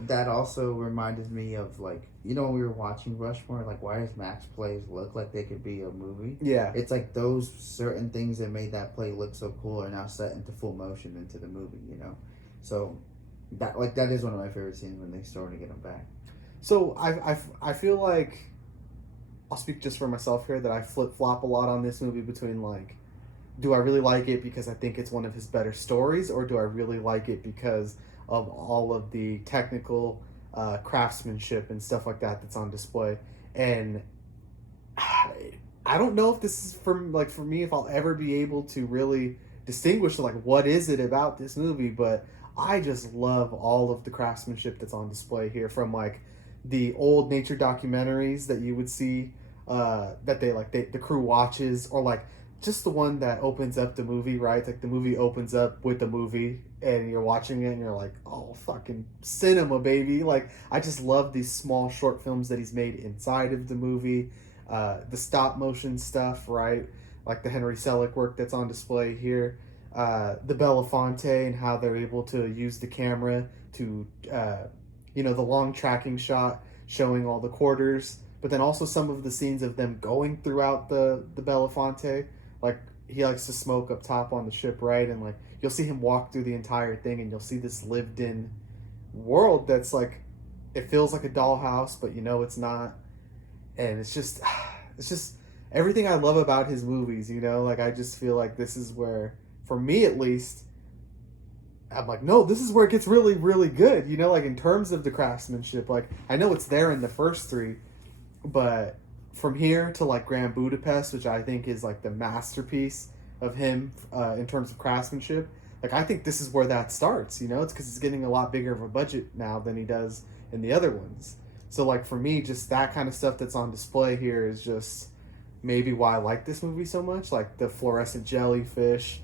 That also reminded me of like when we were watching Rushmore, like why does Max plays look like they could be a movie? Yeah, it's like those certain things that made that play look so cool are now set into full motion into the movie, So that is one of my favorite scenes when they started to get them back. So I feel like I'll speak just for myself here that I flip-flop a lot on this movie between like, do I really like it because I think it's one of his better stories, or do I really like it because of all of the technical craftsmanship and stuff like that that's on display? And I don't know if this is for me, if I'll ever be able to really distinguish like what is it about this movie, but I just love all of the craftsmanship that's on display here, from like the old nature documentaries that you would see that the crew watches, or like just the one that opens up the movie, right? Like the movie opens up with the movie and you're watching it and you're like, oh, fucking cinema, baby. Like, I just love these small short films that he's made inside of the movie. The stop motion stuff, right? Like the Henry Selick work that's on display here. The Belafonte and how they're able to use the camera to, the long tracking shot showing all the quarters, but then also some of the scenes of them going throughout the Belafonte. Like, he likes to smoke up top on the ship, right? And like, you'll see him walk through the entire thing and you'll see this lived in world that's like, it feels like a dollhouse, but it's not. And it's just everything I love about his movies, like, I just feel like this is where, for me at least, I'm like, no, this is where it gets really, really good, like in terms of the craftsmanship. Like, I know it's there in the first three, but from here to like Grand Budapest, which I think is like the masterpiece of him in terms of craftsmanship, like, I think this is where that starts, it's because he's getting a lot bigger of a budget now than he does in the other ones. So like, for me, just that kind of stuff that's on display here is just maybe why I like this movie so much. Like the fluorescent jellyfish,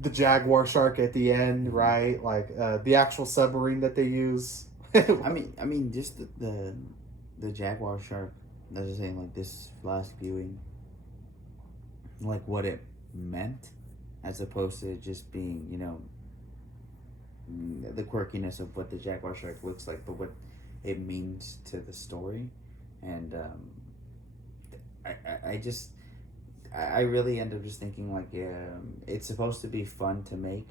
the jaguar shark at the end, right? Like the actual submarine that they use. I mean, just the jaguar shark. I was just saying, like, this last viewing, like what it meant, as opposed to just being, the quirkiness of what the jaguar shark looks like, but what it means to the story. And I really end up just thinking, like, it's supposed to be fun to make,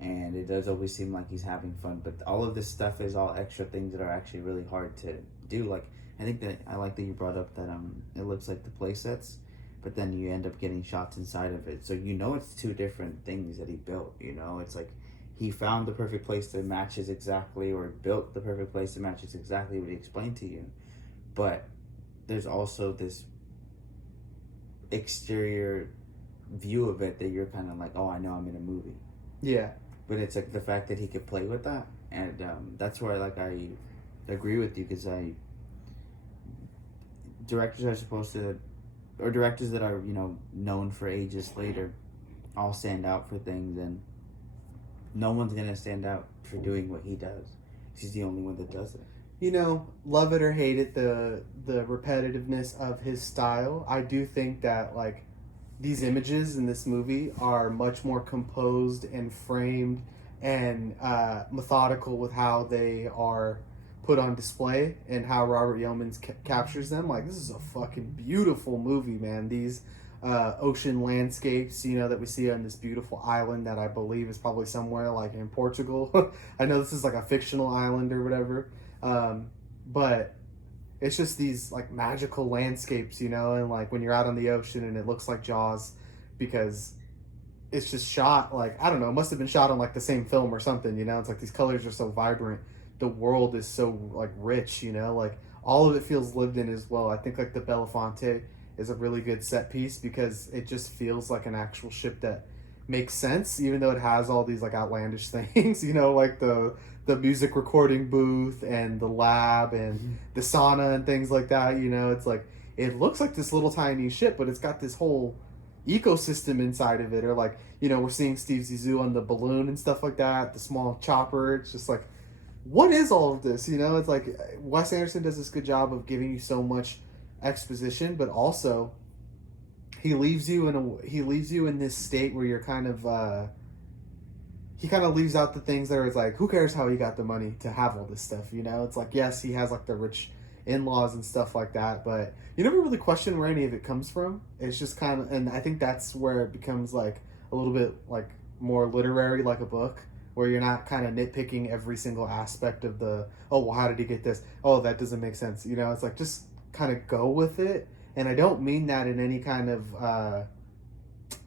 and it does always seem like he's having fun, but all of this stuff is all extra things that are actually really hard to do. Like, I think that I like that you brought up that it looks like the play sets, but then you end up getting shots inside of it, so it's two different things that he built. It's like he found the perfect place that matches exactly, or built the perfect place that matches exactly what he explained to you, but there's also this exterior view of it that you're kind of like, oh, I know I'm in a movie. Yeah. But it's like the fact that he could play with that, and that's where I agree with you, because directors are supposed to, or directors that are known for ages later, all stand out for things, and no one's gonna stand out for doing what he does. He's the only one that does it. Love it or hate it, the repetitiveness of his style. I do think that, like, these images in this movie are much more composed and framed and methodical with how they are put on display and how Robert Yeoman captures them. Like, this is a fucking beautiful movie, man. These ocean landscapes, that we see on this beautiful island that I believe is probably somewhere like in Portugal. I know this is like a fictional island or whatever. But it's just these like magical landscapes, and like when you're out on the ocean and it looks like Jaws, because it's just shot like, I don't know, it must have been shot on like the same film or something, it's like these colors are so vibrant, the world is so like rich, like all of it feels lived in as well. I think like the Belafonte is a really good set piece because it just feels like an actual ship that makes sense, even though it has all these like outlandish things, like the music recording booth and the lab and the sauna and things like that. It's like, it looks like this little tiny ship, but it's got this whole ecosystem inside of it. Or like, we're seeing Steve Zissou on the balloon and stuff like that, the small chopper. It's just like, what is all of this? It's like Wes Anderson does this good job of giving you so much exposition, but also he leaves you in this state where you're kind of he kind of leaves out the things that are, it's like, who cares how he got the money to have all this stuff, It's like, yes, he has like the rich in-laws and stuff like that, but you never really question where any of it comes from. It's just kind of, and I think that's where it becomes like a little bit like more literary, like a book, where you're not kind of nitpicking every single aspect of the, oh, well, how did he get this? Oh, that doesn't make sense. It's like, just kind of go with it. And I don't mean that in any kind of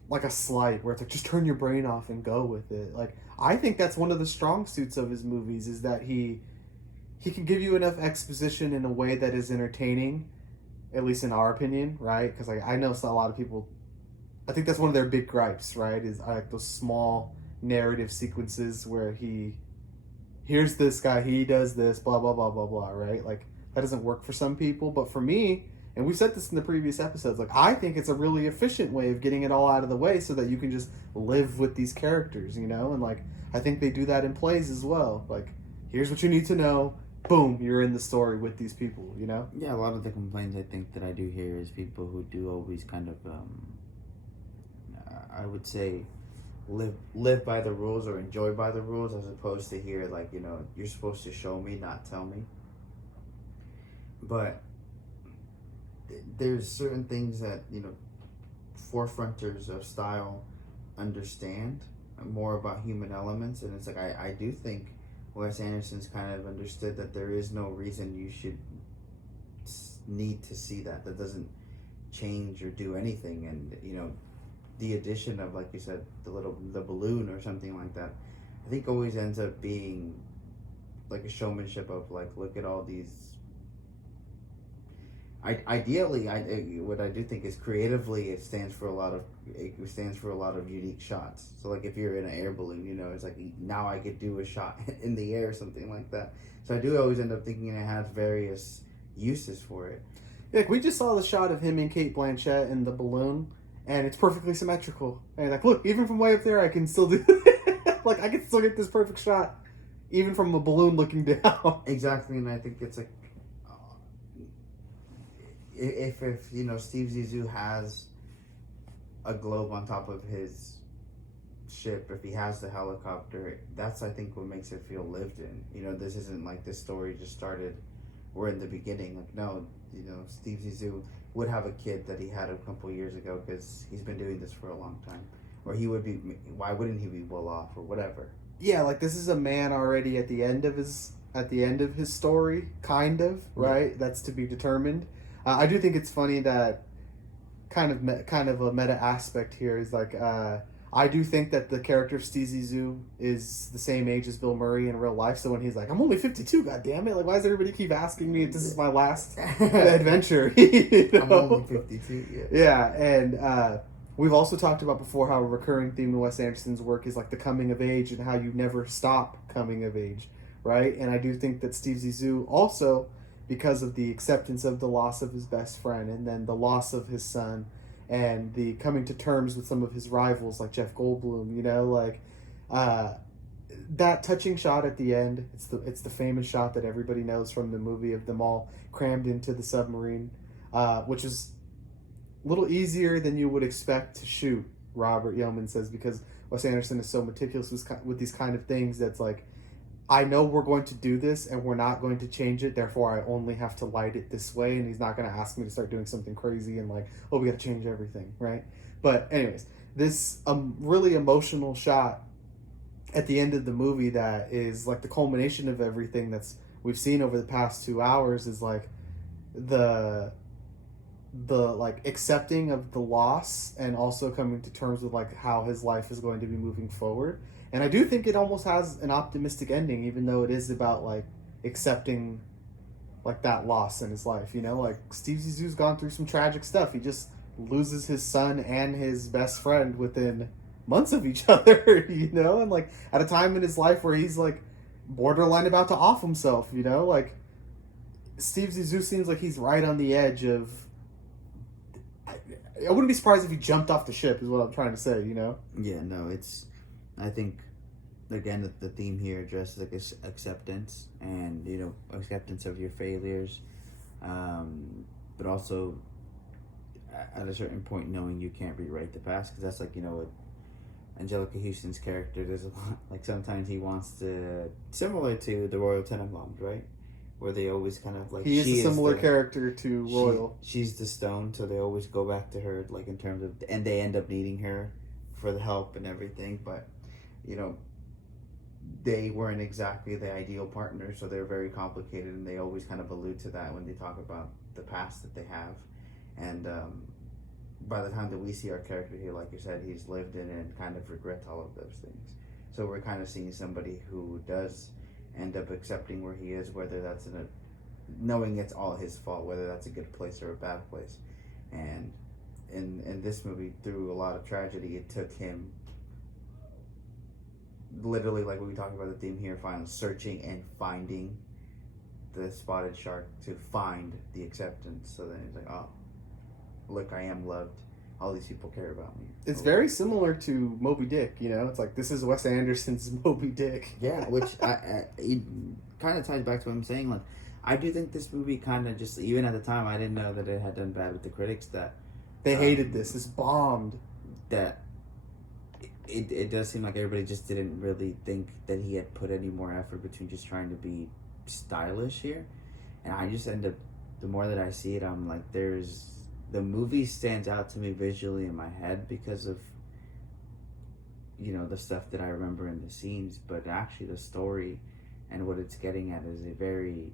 like a slight, where it's like, just turn your brain off and go with it. Like, I think that's one of the strong suits of his movies, is that he can give you enough exposition in a way that is entertaining, at least in our opinion, right? Because like, I know a lot of people, I think that's one of their big gripes, right? Is like those small narrative sequences where he here's this guy, he does this, blah, blah, blah, blah, blah, right? Like, that doesn't work for some people, but for me, and we've said this in the previous episodes, like, I think it's a really efficient way of getting it all out of the way so that you can just live with these characters, you know? And, like, I think they do that in plays as well. Like, here's what you need to know. Boom, you're in the story with these people, you know? Yeah, a lot of the complaints I think that I do hear is people who do always kind of, I would say, live by the rules or enjoy by the rules, as opposed to here, like, you know, you're supposed to show me, not tell me. But there's certain things that, you know, forefronters of style understand more about human elements, and it's like I do think Wes Anderson's kind of understood that there is no reason you should need to see that doesn't change or do anything. And, you know, the addition of, like you said, the balloon or something like that, I think always ends up being like a showmanship of, like, look at all these. Ideally, what I do think is creatively, it stands for a lot of unique shots. So, like, if you're in an air balloon, you know, it's like, now I could do a shot in the air or something like that. So I do always end up thinking it has various uses for it. Like, we just saw the shot of him and Kate Blanchett in the balloon, and it's perfectly symmetrical. And like, look, even from way up there, I can still do it. Like, I can still get this perfect shot, even from a balloon looking down. Exactly, and I think it's like, if you know, Steve Zissou has a globe on top of his ship, if he has the helicopter, that's, I think, what makes it feel lived in. You know, this isn't like this story just started, we're in the beginning. Like, no, you know, Steve Zissou would have a kid that he had a couple years ago because he's been doing this for a long time. Or he would be, why wouldn't he be well off or whatever? Yeah, like, this is a man already at the end of his story, kind of, right? Yeah. That's to be determined. I do think it's funny that kind of a meta aspect here is, like, I do think that the character of Steve Zissou is the same age as Bill Murray in real life. So when he's like, I'm only 52, goddammit, like, why does everybody keep asking me if this is my last adventure? You know? I'm only 52, yeah. Yeah, and we've also talked about before how a recurring theme in Wes Anderson's work is, like, the coming of age and how you never stop coming of age, right? And I do think that Steve Zissou also, because of the acceptance of the loss of his best friend and then the loss of his son and the coming to terms with some of his rivals like Jeff Goldblum, you know, like, that touching shot at the end, it's the famous shot that everybody knows from the movie of them all crammed into the submarine, which is a little easier than you would expect to shoot, Robert Yeoman says, because Wes Anderson is so meticulous with these kind of things that's like, I know we're going to do this and we're not going to change it, therefore I only have to light it this way, and he's not going to ask me to start doing something crazy and like, oh, we got to change everything, right? But anyways, this really emotional shot at the end of the movie that is like the culmination of everything that's we've seen over the past 2 hours is like the like accepting of the loss and also coming to terms with like how his life is going to be moving forward. And I do think it almost has an optimistic ending, even though it is about like accepting like that loss in his life, you know, like Steve Zissou's gone through some tragic stuff. He just loses his son and his best friend within months of each other, you know, and like at a time in his life where he's like borderline about to off himself, you know, like Steve Zissou seems like he's right on the edge of, I wouldn't be surprised if he jumped off the ship is what I'm trying to say, you know? Yeah, no, I think, again, the theme here addresses like acceptance and, you know, acceptance of your failures, but also at a certain point knowing you can't rewrite the past, because that's like, you know, with Angelica Houston's character, there's a lot, like sometimes he wants to, similar to the Royal Tenenbaums, right? Where they always kind of like, he is a similar character to Royal. She's the stone, so they always go back to her, like in terms of, and they end up needing her for the help and everything, but you know, they weren't exactly the ideal partners, so they're very complicated, and they always kind of allude to that when they talk about the past that they have. And by the time that we see our character here, like you said, he's lived in it and kind of regrets all of those things. So we're kind of seeing somebody who does end up accepting where he is, whether that's knowing it's all his fault, whether that's a good place or a bad place. And in this movie, through a lot of tragedy, it took him literally like we talked about the theme here, finally searching and finding the spotted shark to find the acceptance. So then he's like, oh, look, I am loved. All these people care about me. It's very similar to Moby Dick, you know? It's like, this is Wes Anderson's Moby Dick. Yeah, which it kind of ties back to what I'm saying. Like, I do think this movie kind of just, even at the time, I didn't know that it had done bad with the critics, that they hated this. This bombed. That it does seem like everybody just didn't really think that he had put any more effort between just trying to be stylish here. And I just end up, the more that I see it, I'm like, the movie stands out to me visually in my head because of, you know, the stuff that I remember in the scenes, but actually the story and what it's getting at is a very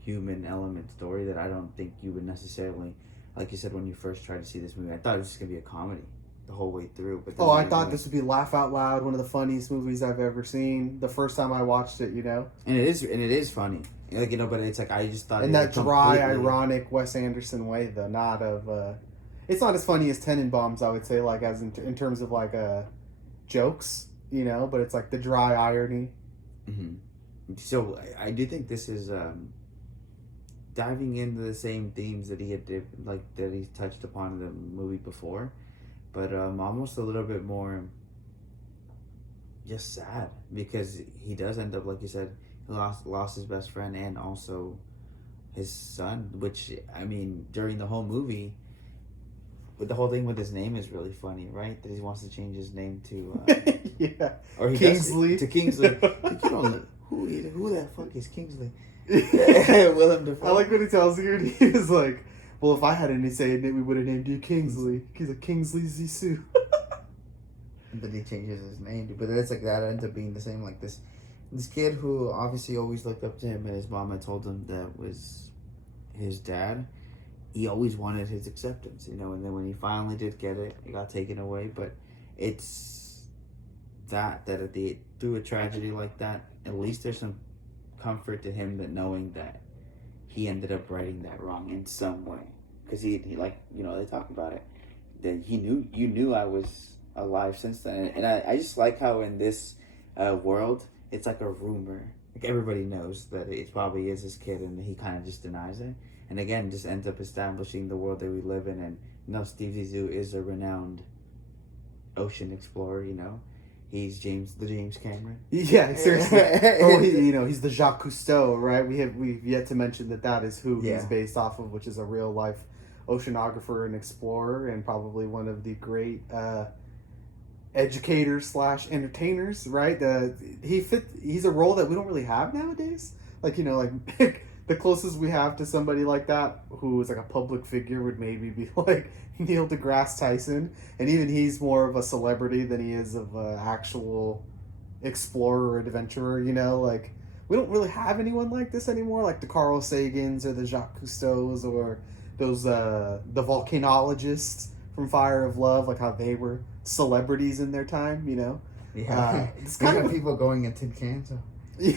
human element story that I don't think you would necessarily, like you said when you first tried to see this movie, I thought it was just going to be a comedy the whole way through. But I thought this would be laugh out loud, one of the funniest movies I've ever seen. The first time I watched it, you know, and it is funny, like, you know. But it's like I just thought in that dry, ironic Wes Anderson way, though, not of. It's not as funny as Tenenbaums, I would say, like as in terms of like jokes, you know. But it's like the dry irony. Mm-hmm. So I do think this is diving into the same themes that that he touched upon in the movie before. But almost a little bit more just sad because he does end up, like you said, he lost his best friend and also his son, which, I mean, during the whole movie, but the whole thing with his name is really funny, right? That he wants to change his name to yeah, or Kingsley. To Kingsley. Who the fuck is Kingsley? Willem Dafoe. I like when he tells you, and he was like, well, if I hadn't said it, we would have named you Kingsley. He's a Kingsley Zissou. But he changes his name. But it's like that ends up being the same. Like this kid who obviously always looked up to him, and his mom had told him that was his dad. He always wanted his acceptance, you know. And then when he finally did get it, it got taken away. But it's that through a tragedy like that, at least there's some comfort to him that knowing that he ended up righting that wrong in some way. Because he like, you know, they talk about it, that you knew I was alive since then. And I just like how in this world, it's like a rumor. Like everybody knows that it probably is his kid, and he kind of just denies it. And again, just ends up establishing the world that we live in. And, you know, Steve Zissou is a renowned ocean explorer, you know. He's the James Cameron. Yeah, seriously. He's the Jacques Cousteau, right? We've yet to mention that is who he's based off of, which is a real life oceanographer and explorer, and probably one of the great educators / entertainers, right? He's a role that we don't really have nowadays. Like, you know, like the closest we have to somebody like that who is like a public figure would maybe be like Neil deGrasse Tyson, and even he's more of a celebrity than he is of an actual explorer or adventurer, you know. Like, we don't really have anyone like this anymore, like the Carl Sagans or the Jacques Cousteaus or those the volcanologists from Fire of Love, like how they were celebrities in their time, you know. Yeah, it's kind of people going in tin cans. Yeah,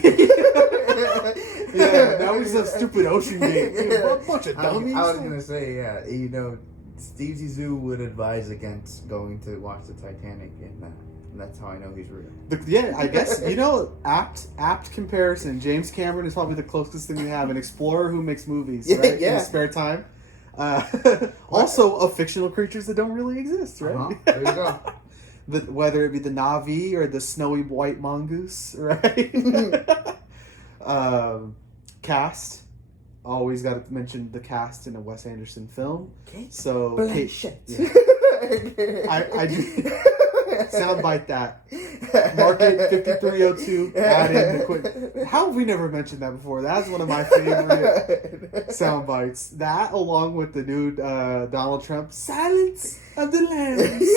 that was a stupid ocean game. A bunch of dummies. I was gonna say, yeah, you know, Steve Zissou would advise against going to watch the Titanic, and that's how I know he's real. I guess, you know, apt comparison. James Cameron is probably the closest thing we have, an explorer who makes movies, right? In his spare time. Also, of fictional creatures that don't really exist, right? There you go. Whether it be the Na'vi or the snowy white mongoose, right? Cast. Always got to mention the cast in a Wes Anderson film. So, Blanchett. I just soundbite that. Market 5302. Add in the quick. How have we never mentioned that before? That's one of my favorite sound bites. That, along with the new Donald Trump Silence of the Lambs,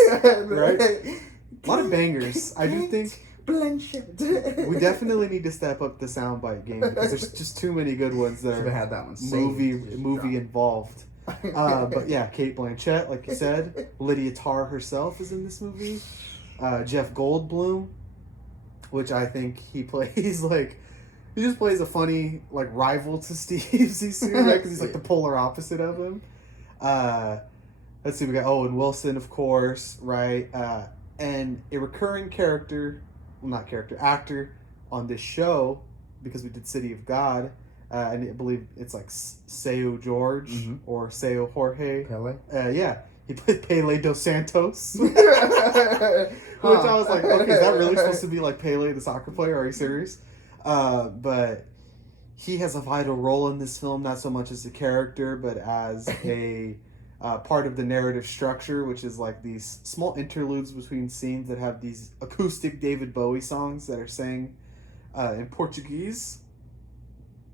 right? A lot of bangers. I do think Blanchett. we definitely need to step up the soundbite game because there's just too many good ones that have had that one movie involved. But yeah, Cate Blanchett, like you said, Lydia Tarr herself is in this movie. Jeff Goldblum, which I think he plays he just plays a funny like rival to Steve Zissou, right? Because he's like the polar opposite of him. Let's see, we got Owen Wilson, of course, right? And a recurring character actor on this show, because we did City of God, and I believe it's like Seu George or Seu Jorge. Pele? Yeah. He played Pele dos Santos. Which I was like, okay, is that really supposed to be like Pele, the soccer player? Are you serious? But he has a vital role in this film, not so much as a character, but as a part of the narrative structure, which is like these small interludes between scenes that have these acoustic David Bowie songs that are sang in Portuguese.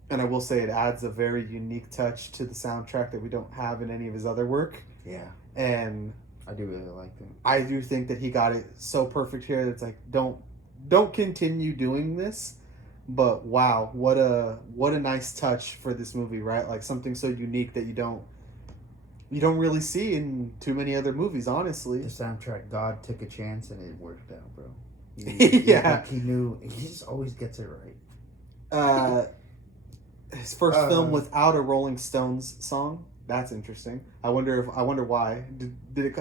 And I will say it adds a very unique touch to the soundtrack that we don't have in any of his other work. Yeah. And I do really like them. I do think that he got it so perfect here that it's like, don't continue doing this. But wow, what a nice touch for this movie, right? Like something so unique that you don't really see in too many other movies, honestly. The soundtrack, God took a chance and it worked out, bro. Yeah. He knew. He just always gets it right. His first film without a Rolling Stones song. That's interesting. I wonder why. Did it?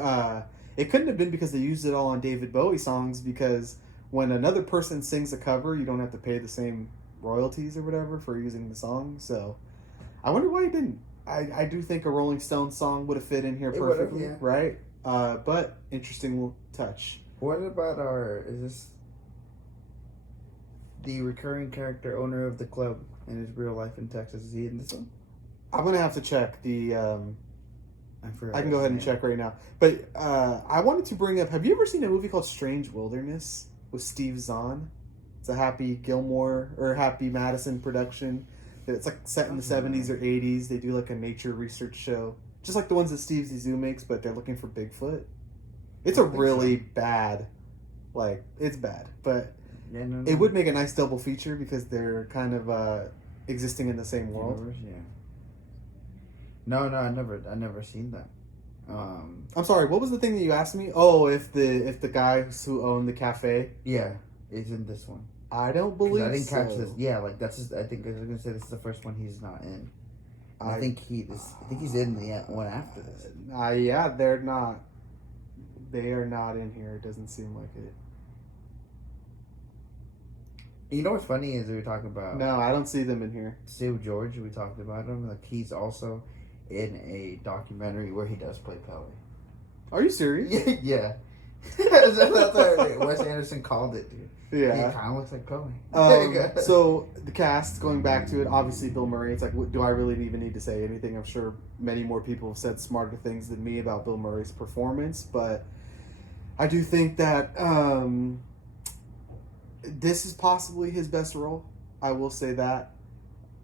It couldn't have been because they used it all on David Bowie songs. Because when another person sings a cover, you don't have to pay the same royalties or whatever for using the song. So, I wonder why he didn't. I do think a Rolling Stones song would have fit in here perfectly, yeah. right? But interesting touch. What about is this the recurring character owner of the club in his real life in Texas? Is he in this one? I'm gonna have to check the. I can go ahead and check right now. But I wanted to bring up. Have you ever seen a movie called Strange Wilderness with Steve Zahn? It's a Happy Madison production. It's like set in the 70s or 80s. They do like a nature research show, just like the ones that Steve Zissou makes, but they're looking for Bigfoot. It's a really bad, like it's bad, but it would make a nice double feature because they're kind of existing in the same world. Universe, yeah. No, I never seen that. I'm sorry. What was the thing that you asked me? Oh, if the guy who owned the cafe, yeah, is in this one. I don't believe. I didn't catch so. this. Yeah, like that's. I think I was gonna say this is the first one he's not in. I think he's in the one after this. Yeah, they're not. They are not in here. It doesn't seem like it. You know what's funny is we were talking about. No, I don't see them in here. Seu George, we talked about him. Like he's also in a documentary where he does play Pele. Are you serious? Yeah. That's what Wes Anderson called it, dude. Yeah. He kind of looks like Pele. So the cast, going back to it, obviously Bill Murray. It's like, do I really even need to say anything? I'm sure many more people have said smarter things than me about Bill Murray's performance, but I do think that this is possibly his best role. I will say that.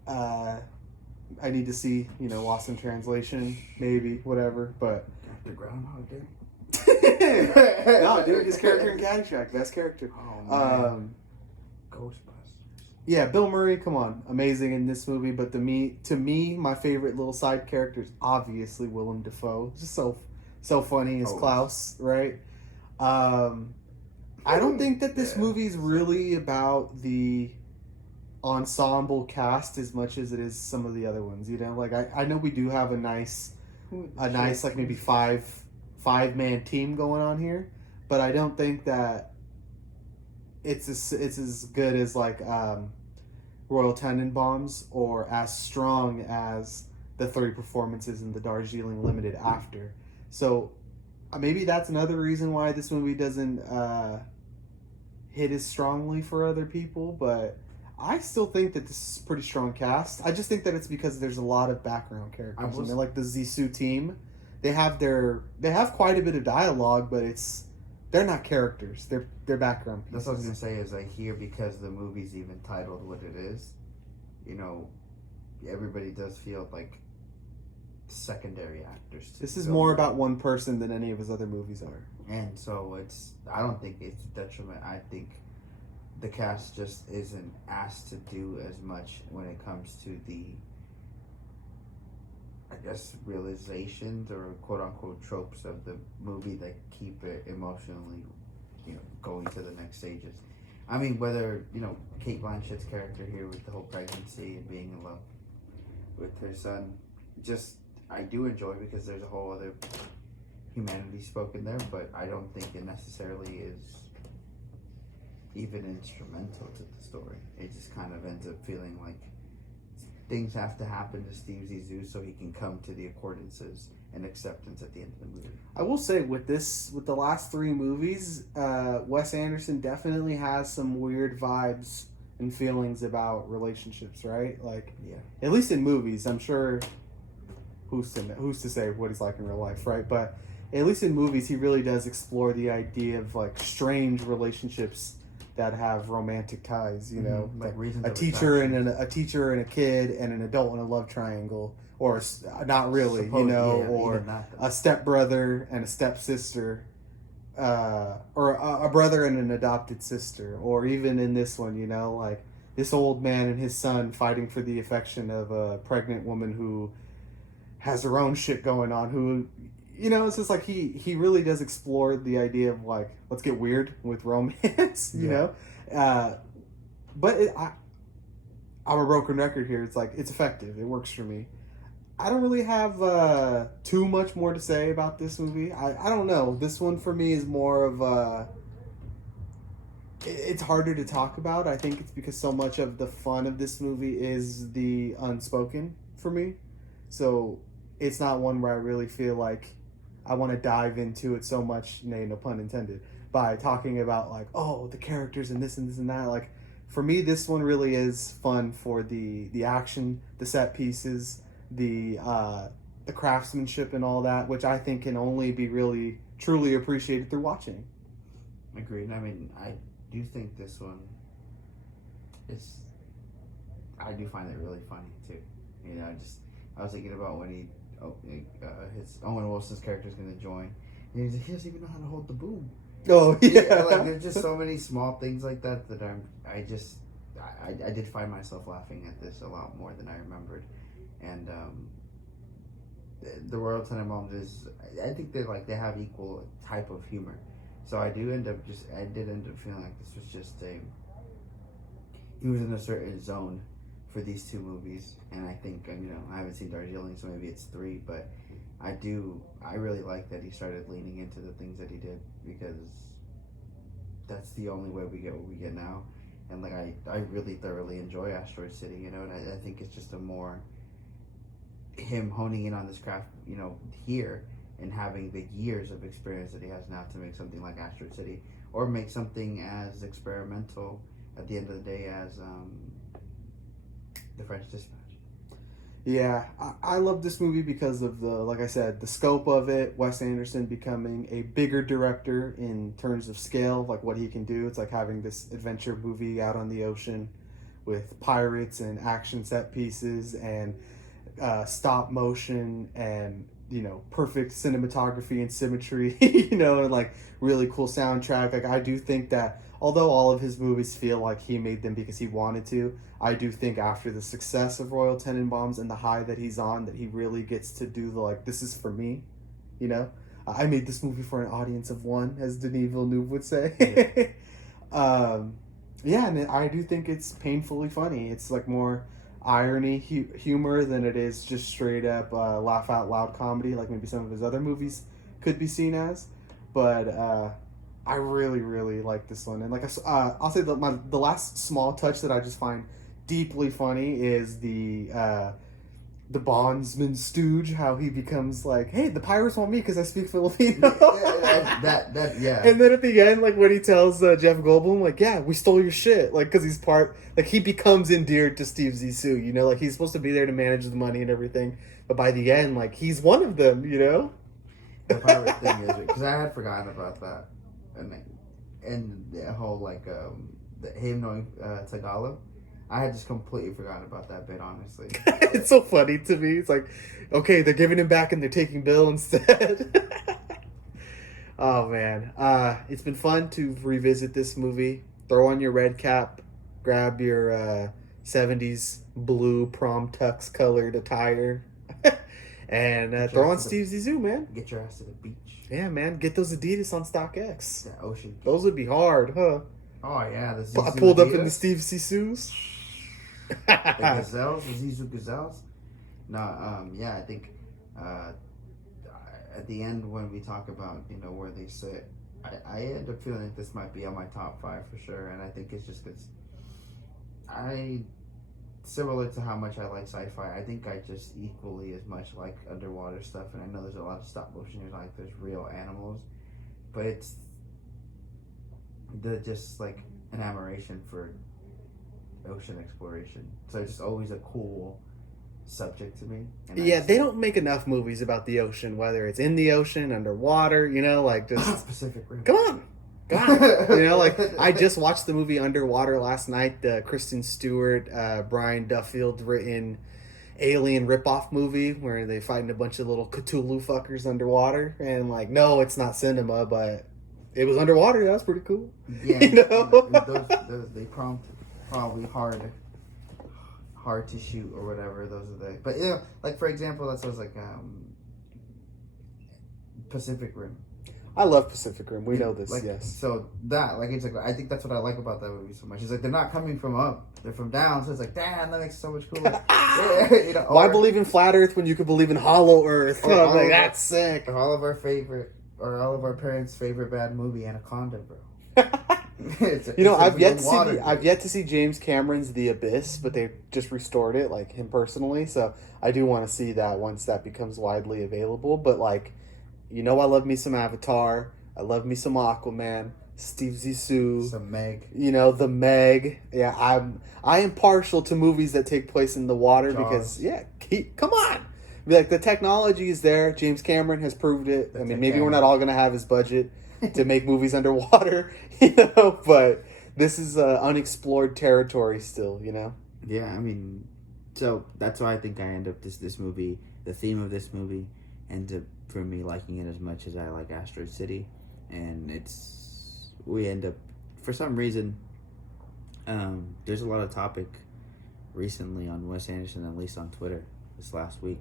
I need to see, Lost in Translation, maybe, whatever, but... After Groundhog Day? No, dude, his character in Caddyshack, best character. Oh, man. Ghostbusters. Yeah, Bill Murray, come on, amazing in this movie, but to me, my favorite little side character is obviously Willem Dafoe. Just so funny as Klaus, right? I don't think that this movie's really about the ensemble cast as much as it is some of the other ones. Like I know we do have a nice like maybe five-man team going on here, but I don't think that it's as good as like Royal Tenenbaums or as strong as the 3 performances in the Darjeeling Limited after. So maybe that's another reason why this movie doesn't hit as strongly for other people, but I still think that this is a pretty strong cast. I just think that it's because there's a lot of background characters. And they're like the Zissou team. They have quite a bit of dialogue, but they're not characters. They're background pieces. That's what I was gonna say. Is I hear because the movie's even titled what it is. Everybody does feel like secondary actors. This is more about one person than any of his other movies are. And so I don't think it's a detriment. I think the cast just isn't asked to do as much when it comes to the, I guess, realizations or quote-unquote tropes of the movie that keep it emotionally, going to the next stages. I mean, whether, Cate Blanchett's character here with the whole pregnancy and being in love with her son, I do enjoy because there's a whole other humanity spoken there, but I don't think it necessarily is even instrumental to the story. It just kind of ends up feeling like things have to happen to Steve Zissou so he can come to the accordances and acceptance at the end of the movie. I will say with the last 3 movies, Wes Anderson definitely has some weird vibes and feelings about relationships, right? Like, yeah, at least in movies, I'm sure. Who's to say what he's like in real life, right? But at least in movies, he really does explore the idea of like strange relationships that have romantic ties. You know, like reasons a of teacher attraction. and a teacher and a kid and an adult in a love triangle, or not really, Suppose, yeah, or even that, though. a stepbrother and a stepsister. Or a brother and an adopted sister, or even in this one, you know, like this old man and his son fighting for the affection of a pregnant woman who has her own shit going on, who, you know, it's just like he really does explore the idea of like, let's get weird with romance, you know? But I'm a broken record here. It's like, it's effective. It works for me. I don't really have too much more to say about this movie. I don't know. This one for me is more of a... It's harder to talk about. I think it's because so much of the fun of this movie is the unspoken for me. So it's not one where I really feel like I want to dive into it so much, nay, no pun intended, by talking about like, oh, the characters and this and this and that. Like, for me, this one really is fun for the action, the set pieces, the craftsmanship and all that, which I think can only be really truly appreciated through watching. Agreed. I mean, I do think this one I do find it really funny too. You know, I was thinking about when his Owen Wilson's character is going to join, and he doesn't even know how to hold the boom. Oh yeah, like there's just so many small things like that I did find myself laughing at this a lot more than I remembered. And the Royal Tenenbaums I think they have equal type of humor. So I did end up feeling like this was just he was in a certain zone for these 2 movies, and I think I haven't seen Darjeeling, so maybe it's 3, but I really like that he started leaning into the things that he did, because that's the only way we get what we get now. And like I really thoroughly enjoy Asteroid City, you know, and I think it's just a more him honing in on this craft, you know, here, and having the years of experience that he has now to make something like Asteroid City, or make something as experimental at the end of the day as The French Dispatch. Yeah, I love this movie because of like I said, the scope of it. Wes Anderson becoming a bigger director in terms of scale, like what he can do. It's like having this adventure movie out on the ocean with pirates and action set pieces and stop motion and, you know, perfect cinematography and symmetry, you know, and like really cool soundtrack. Like, I do think that although all of his movies feel like he made them because he wanted to, I do think after the success of Royal Tenenbaums and the high that he's on, that he really gets to do the like, this is for me, you know. I made this movie for an audience of one, as Denis Villeneuve would say. Yeah, and I do think it's painfully funny. It's like more irony, humor than it is just straight up laugh out loud comedy, like maybe some of his other movies could be seen as. But I really, really like this one. And like I'll say the last small touch that I just find deeply funny is the bondsman stooge, how he becomes like, hey, the pirates want me because I speak Filipino. Yeah. And then at the end, like when he tells Jeff Goldblum, like, yeah, we stole your shit, like, because he's he becomes endeared to Steve Zissou, you know, like he's supposed to be there to manage the money and everything, but by the end, like, he's one of them, you know. The pirate thing is, because I had forgotten about that, and the whole like him knowing Tagalog. I had just completely forgotten about that bit, honestly. It's so funny to me. It's like, okay, they're giving him back and they're taking Bill instead. Oh, man. It's been fun to revisit this movie. Throw on your red cap. Grab your 70s blue prom tux colored attire. And throw on Steve Zissou, man. Get your ass to the beach. Yeah, man. Get those Adidas on StockX. That ocean. Those would be hard, huh? Oh, yeah. I pulled up in the Steve Zissous. The Gazelles, the Zissou Gazelles. No, yeah, I think at the end when we talk about, you know, where they sit I end up feeling like this might be on my top 5 for sure, and I think it's just because similar to how much I like sci-fi, I think I just equally as much like underwater stuff, and I know there's a lot of stop motion, there's real animals, but it's just like an admiration for ocean exploration. So it's just always a cool subject to me. And they don't make enough movies about the ocean, whether it's in the ocean, underwater, like just Pacific Rim. Come on. Like I just watched the movie Underwater last night, the Kristen Stewart, Brian Duffield written alien ripoff movie where they fight a bunch of little Cthulhu fuckers underwater, and like, no, it's not cinema, but it was underwater. That's pretty cool. Yeah, those they probably hard to shoot or whatever. Those are but like for example, that's was like Pacific Rim. I love Pacific Rim. We know this, like, yes. So that, like, it's like, I think that's what I like about that movie so much. It's like they're not coming from up; they're from down. So it's like, damn, that makes it so much cooler. Why believe in flat Earth when you could believe in hollow Earth? Like, that's sick. All of our parents' favorite bad movie, Anaconda, bro. I've yet to see James Cameron's The Abyss, but they just restored it, like him personally. So I do want to see that once that becomes widely available. But like, I love me some Avatar. I love me some Aquaman. Steve Zissou. Some Meg. The Meg. Yeah, I am partial to movies that take place in the water Jaws. because come on. Like, the technology is there. James Cameron has proved it. I mean, maybe we're not all going to have his budget to make movies underwater, but this is unexplored territory still, Yeah, I mean, so that's why I think I end up this movie, the theme of this movie ends up for me liking it as much as I like Asteroid City, and we end up, for some reason, there's a lot of topic recently on Wes Anderson, at least on Twitter this last week.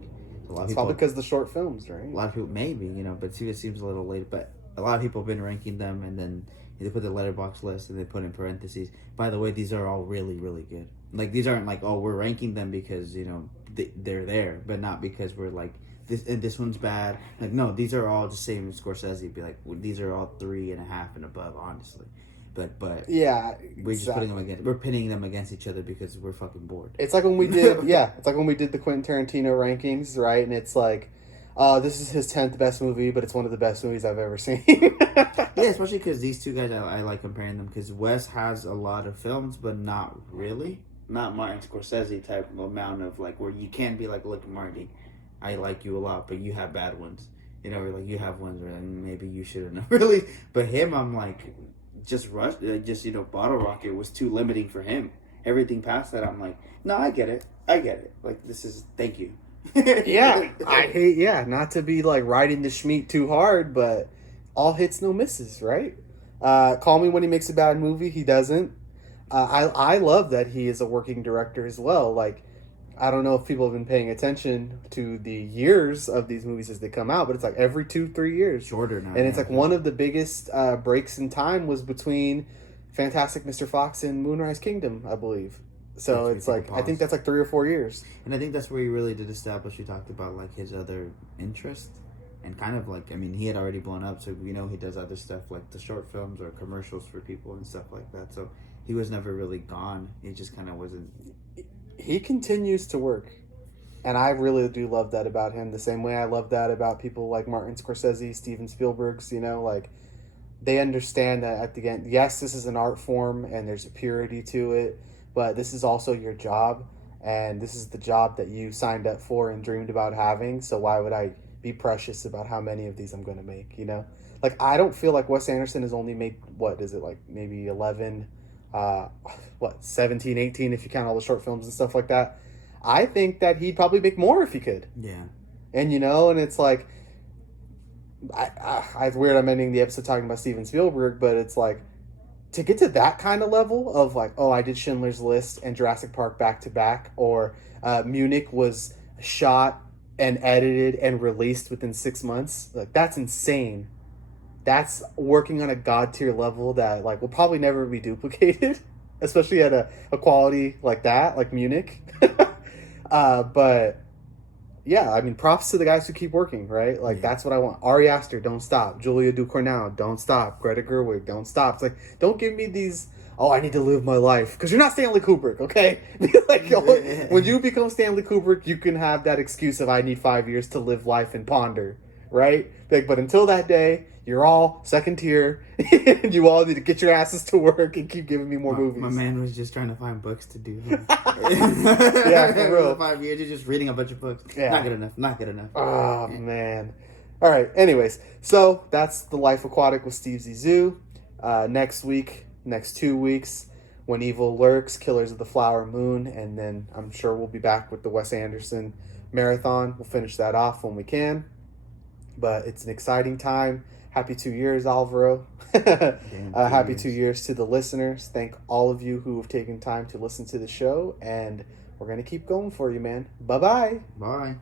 A lot of people, all because of the short films, right? A lot of people, maybe, but it seems a little late, but a lot of people have been ranking them, and then they put the letterbox list and they put in parentheses, by the way, these are all really, really good. Like, these aren't like, oh, we're ranking them because, they're there, but not because we're like, this one's bad. Like, no, these are all just same as Scorsese. Be like, well, these are all 3.5 and above, honestly. But yeah, we're just putting them against. We're pinning them against each other because we're fucking bored. It's like when we did the Quentin Tarantino rankings, right? And it's like, this is his 10th best movie, but it's one of the best movies I've ever seen. Yeah, especially because these two guys, I like comparing them because Wes has a lot of films, but not really. Not Martin Scorsese type of amount of like where you can be like, look, Marty, I like you a lot, but you have bad ones. Or like you have ones where like, maybe you shouldn't have really. But him, I'm like, Bottle Rocket was too limiting for him. Everything past that, I'm like, no, I get it. Like, this is, thank you. I hate, not to be like riding the Schmeat too hard, but all hits, no misses, right? Call Me When He Makes a Bad Movie, he doesn't. I love that he is a working director as well. Like, I don't know if people have been paying attention to the years of these movies as they come out, but it's like every 2-3 years. Shorter now. And it's like one of the biggest breaks in time was between Fantastic Mr. Fox and Moonrise Kingdom, I believe. So it's like, I think that's like 3 or 4 years. And I think that's where he really did establish, we talked about like his other interest. And kind of like, I mean, he had already blown up, so he does other stuff like the short films or commercials for people and stuff like that. So he was never really gone. He just kind of wasn't. He continues to work. And I really do love that about him. The same way I love that about people like Martin Scorsese, Steven Spielberg's, like, they understand that at the end, yes, this is an art form and there's a purity to it, but this is also your job. And this is the job that you signed up for and dreamed about having. So why would I be precious about how many of these I'm going to make, Like, I don't feel like Wes Anderson has only made, maybe 11, 17, 18, if you count all the short films and stuff like that. I think that he'd probably make more if he could. Yeah. And, and it's like, it's weird I'm ending the episode talking about Steven Spielberg, but it's like, to get to that kind of level of like, oh, I did Schindler's List and Jurassic Park back to back, or Munich was shot and edited and released within 6 months. Like, that's insane. That's working on a god tier level that like will probably never be duplicated, especially at a quality like that, like Munich. But yeah, I mean, props to the guys who keep working, right? Like, that's what I want. Ari Aster, don't stop. Julia Ducournau, don't stop. Greta Gerwig, don't stop. It's like, don't give me these, I need to live my life. Because you're not Stanley Kubrick, okay? Like, when you become Stanley Kubrick, you can have that excuse of, I need 5 years to live life and ponder, right? Like, but until that day, you're all second tier. And you all need to get your asses to work and keep giving me more movies. My man was just trying to find books to do. Yeah, for real. 5 years, you're just reading a bunch of books. Yeah. Not good enough. Oh, man. All right. Anyways, so that's The Life Aquatic with Steve Zissou. Next 2 weeks, When Evil Lurks, Killers of the Flower Moon, and then I'm sure we'll be back with the Wes Anderson marathon. We'll finish that off when we can. But it's an exciting time. Happy 2 years, Alvaro. Happy 2 years to the listeners. Thank all of you who have taken time to listen to the show. And we're going to keep going for you, man. Bye-bye. Bye.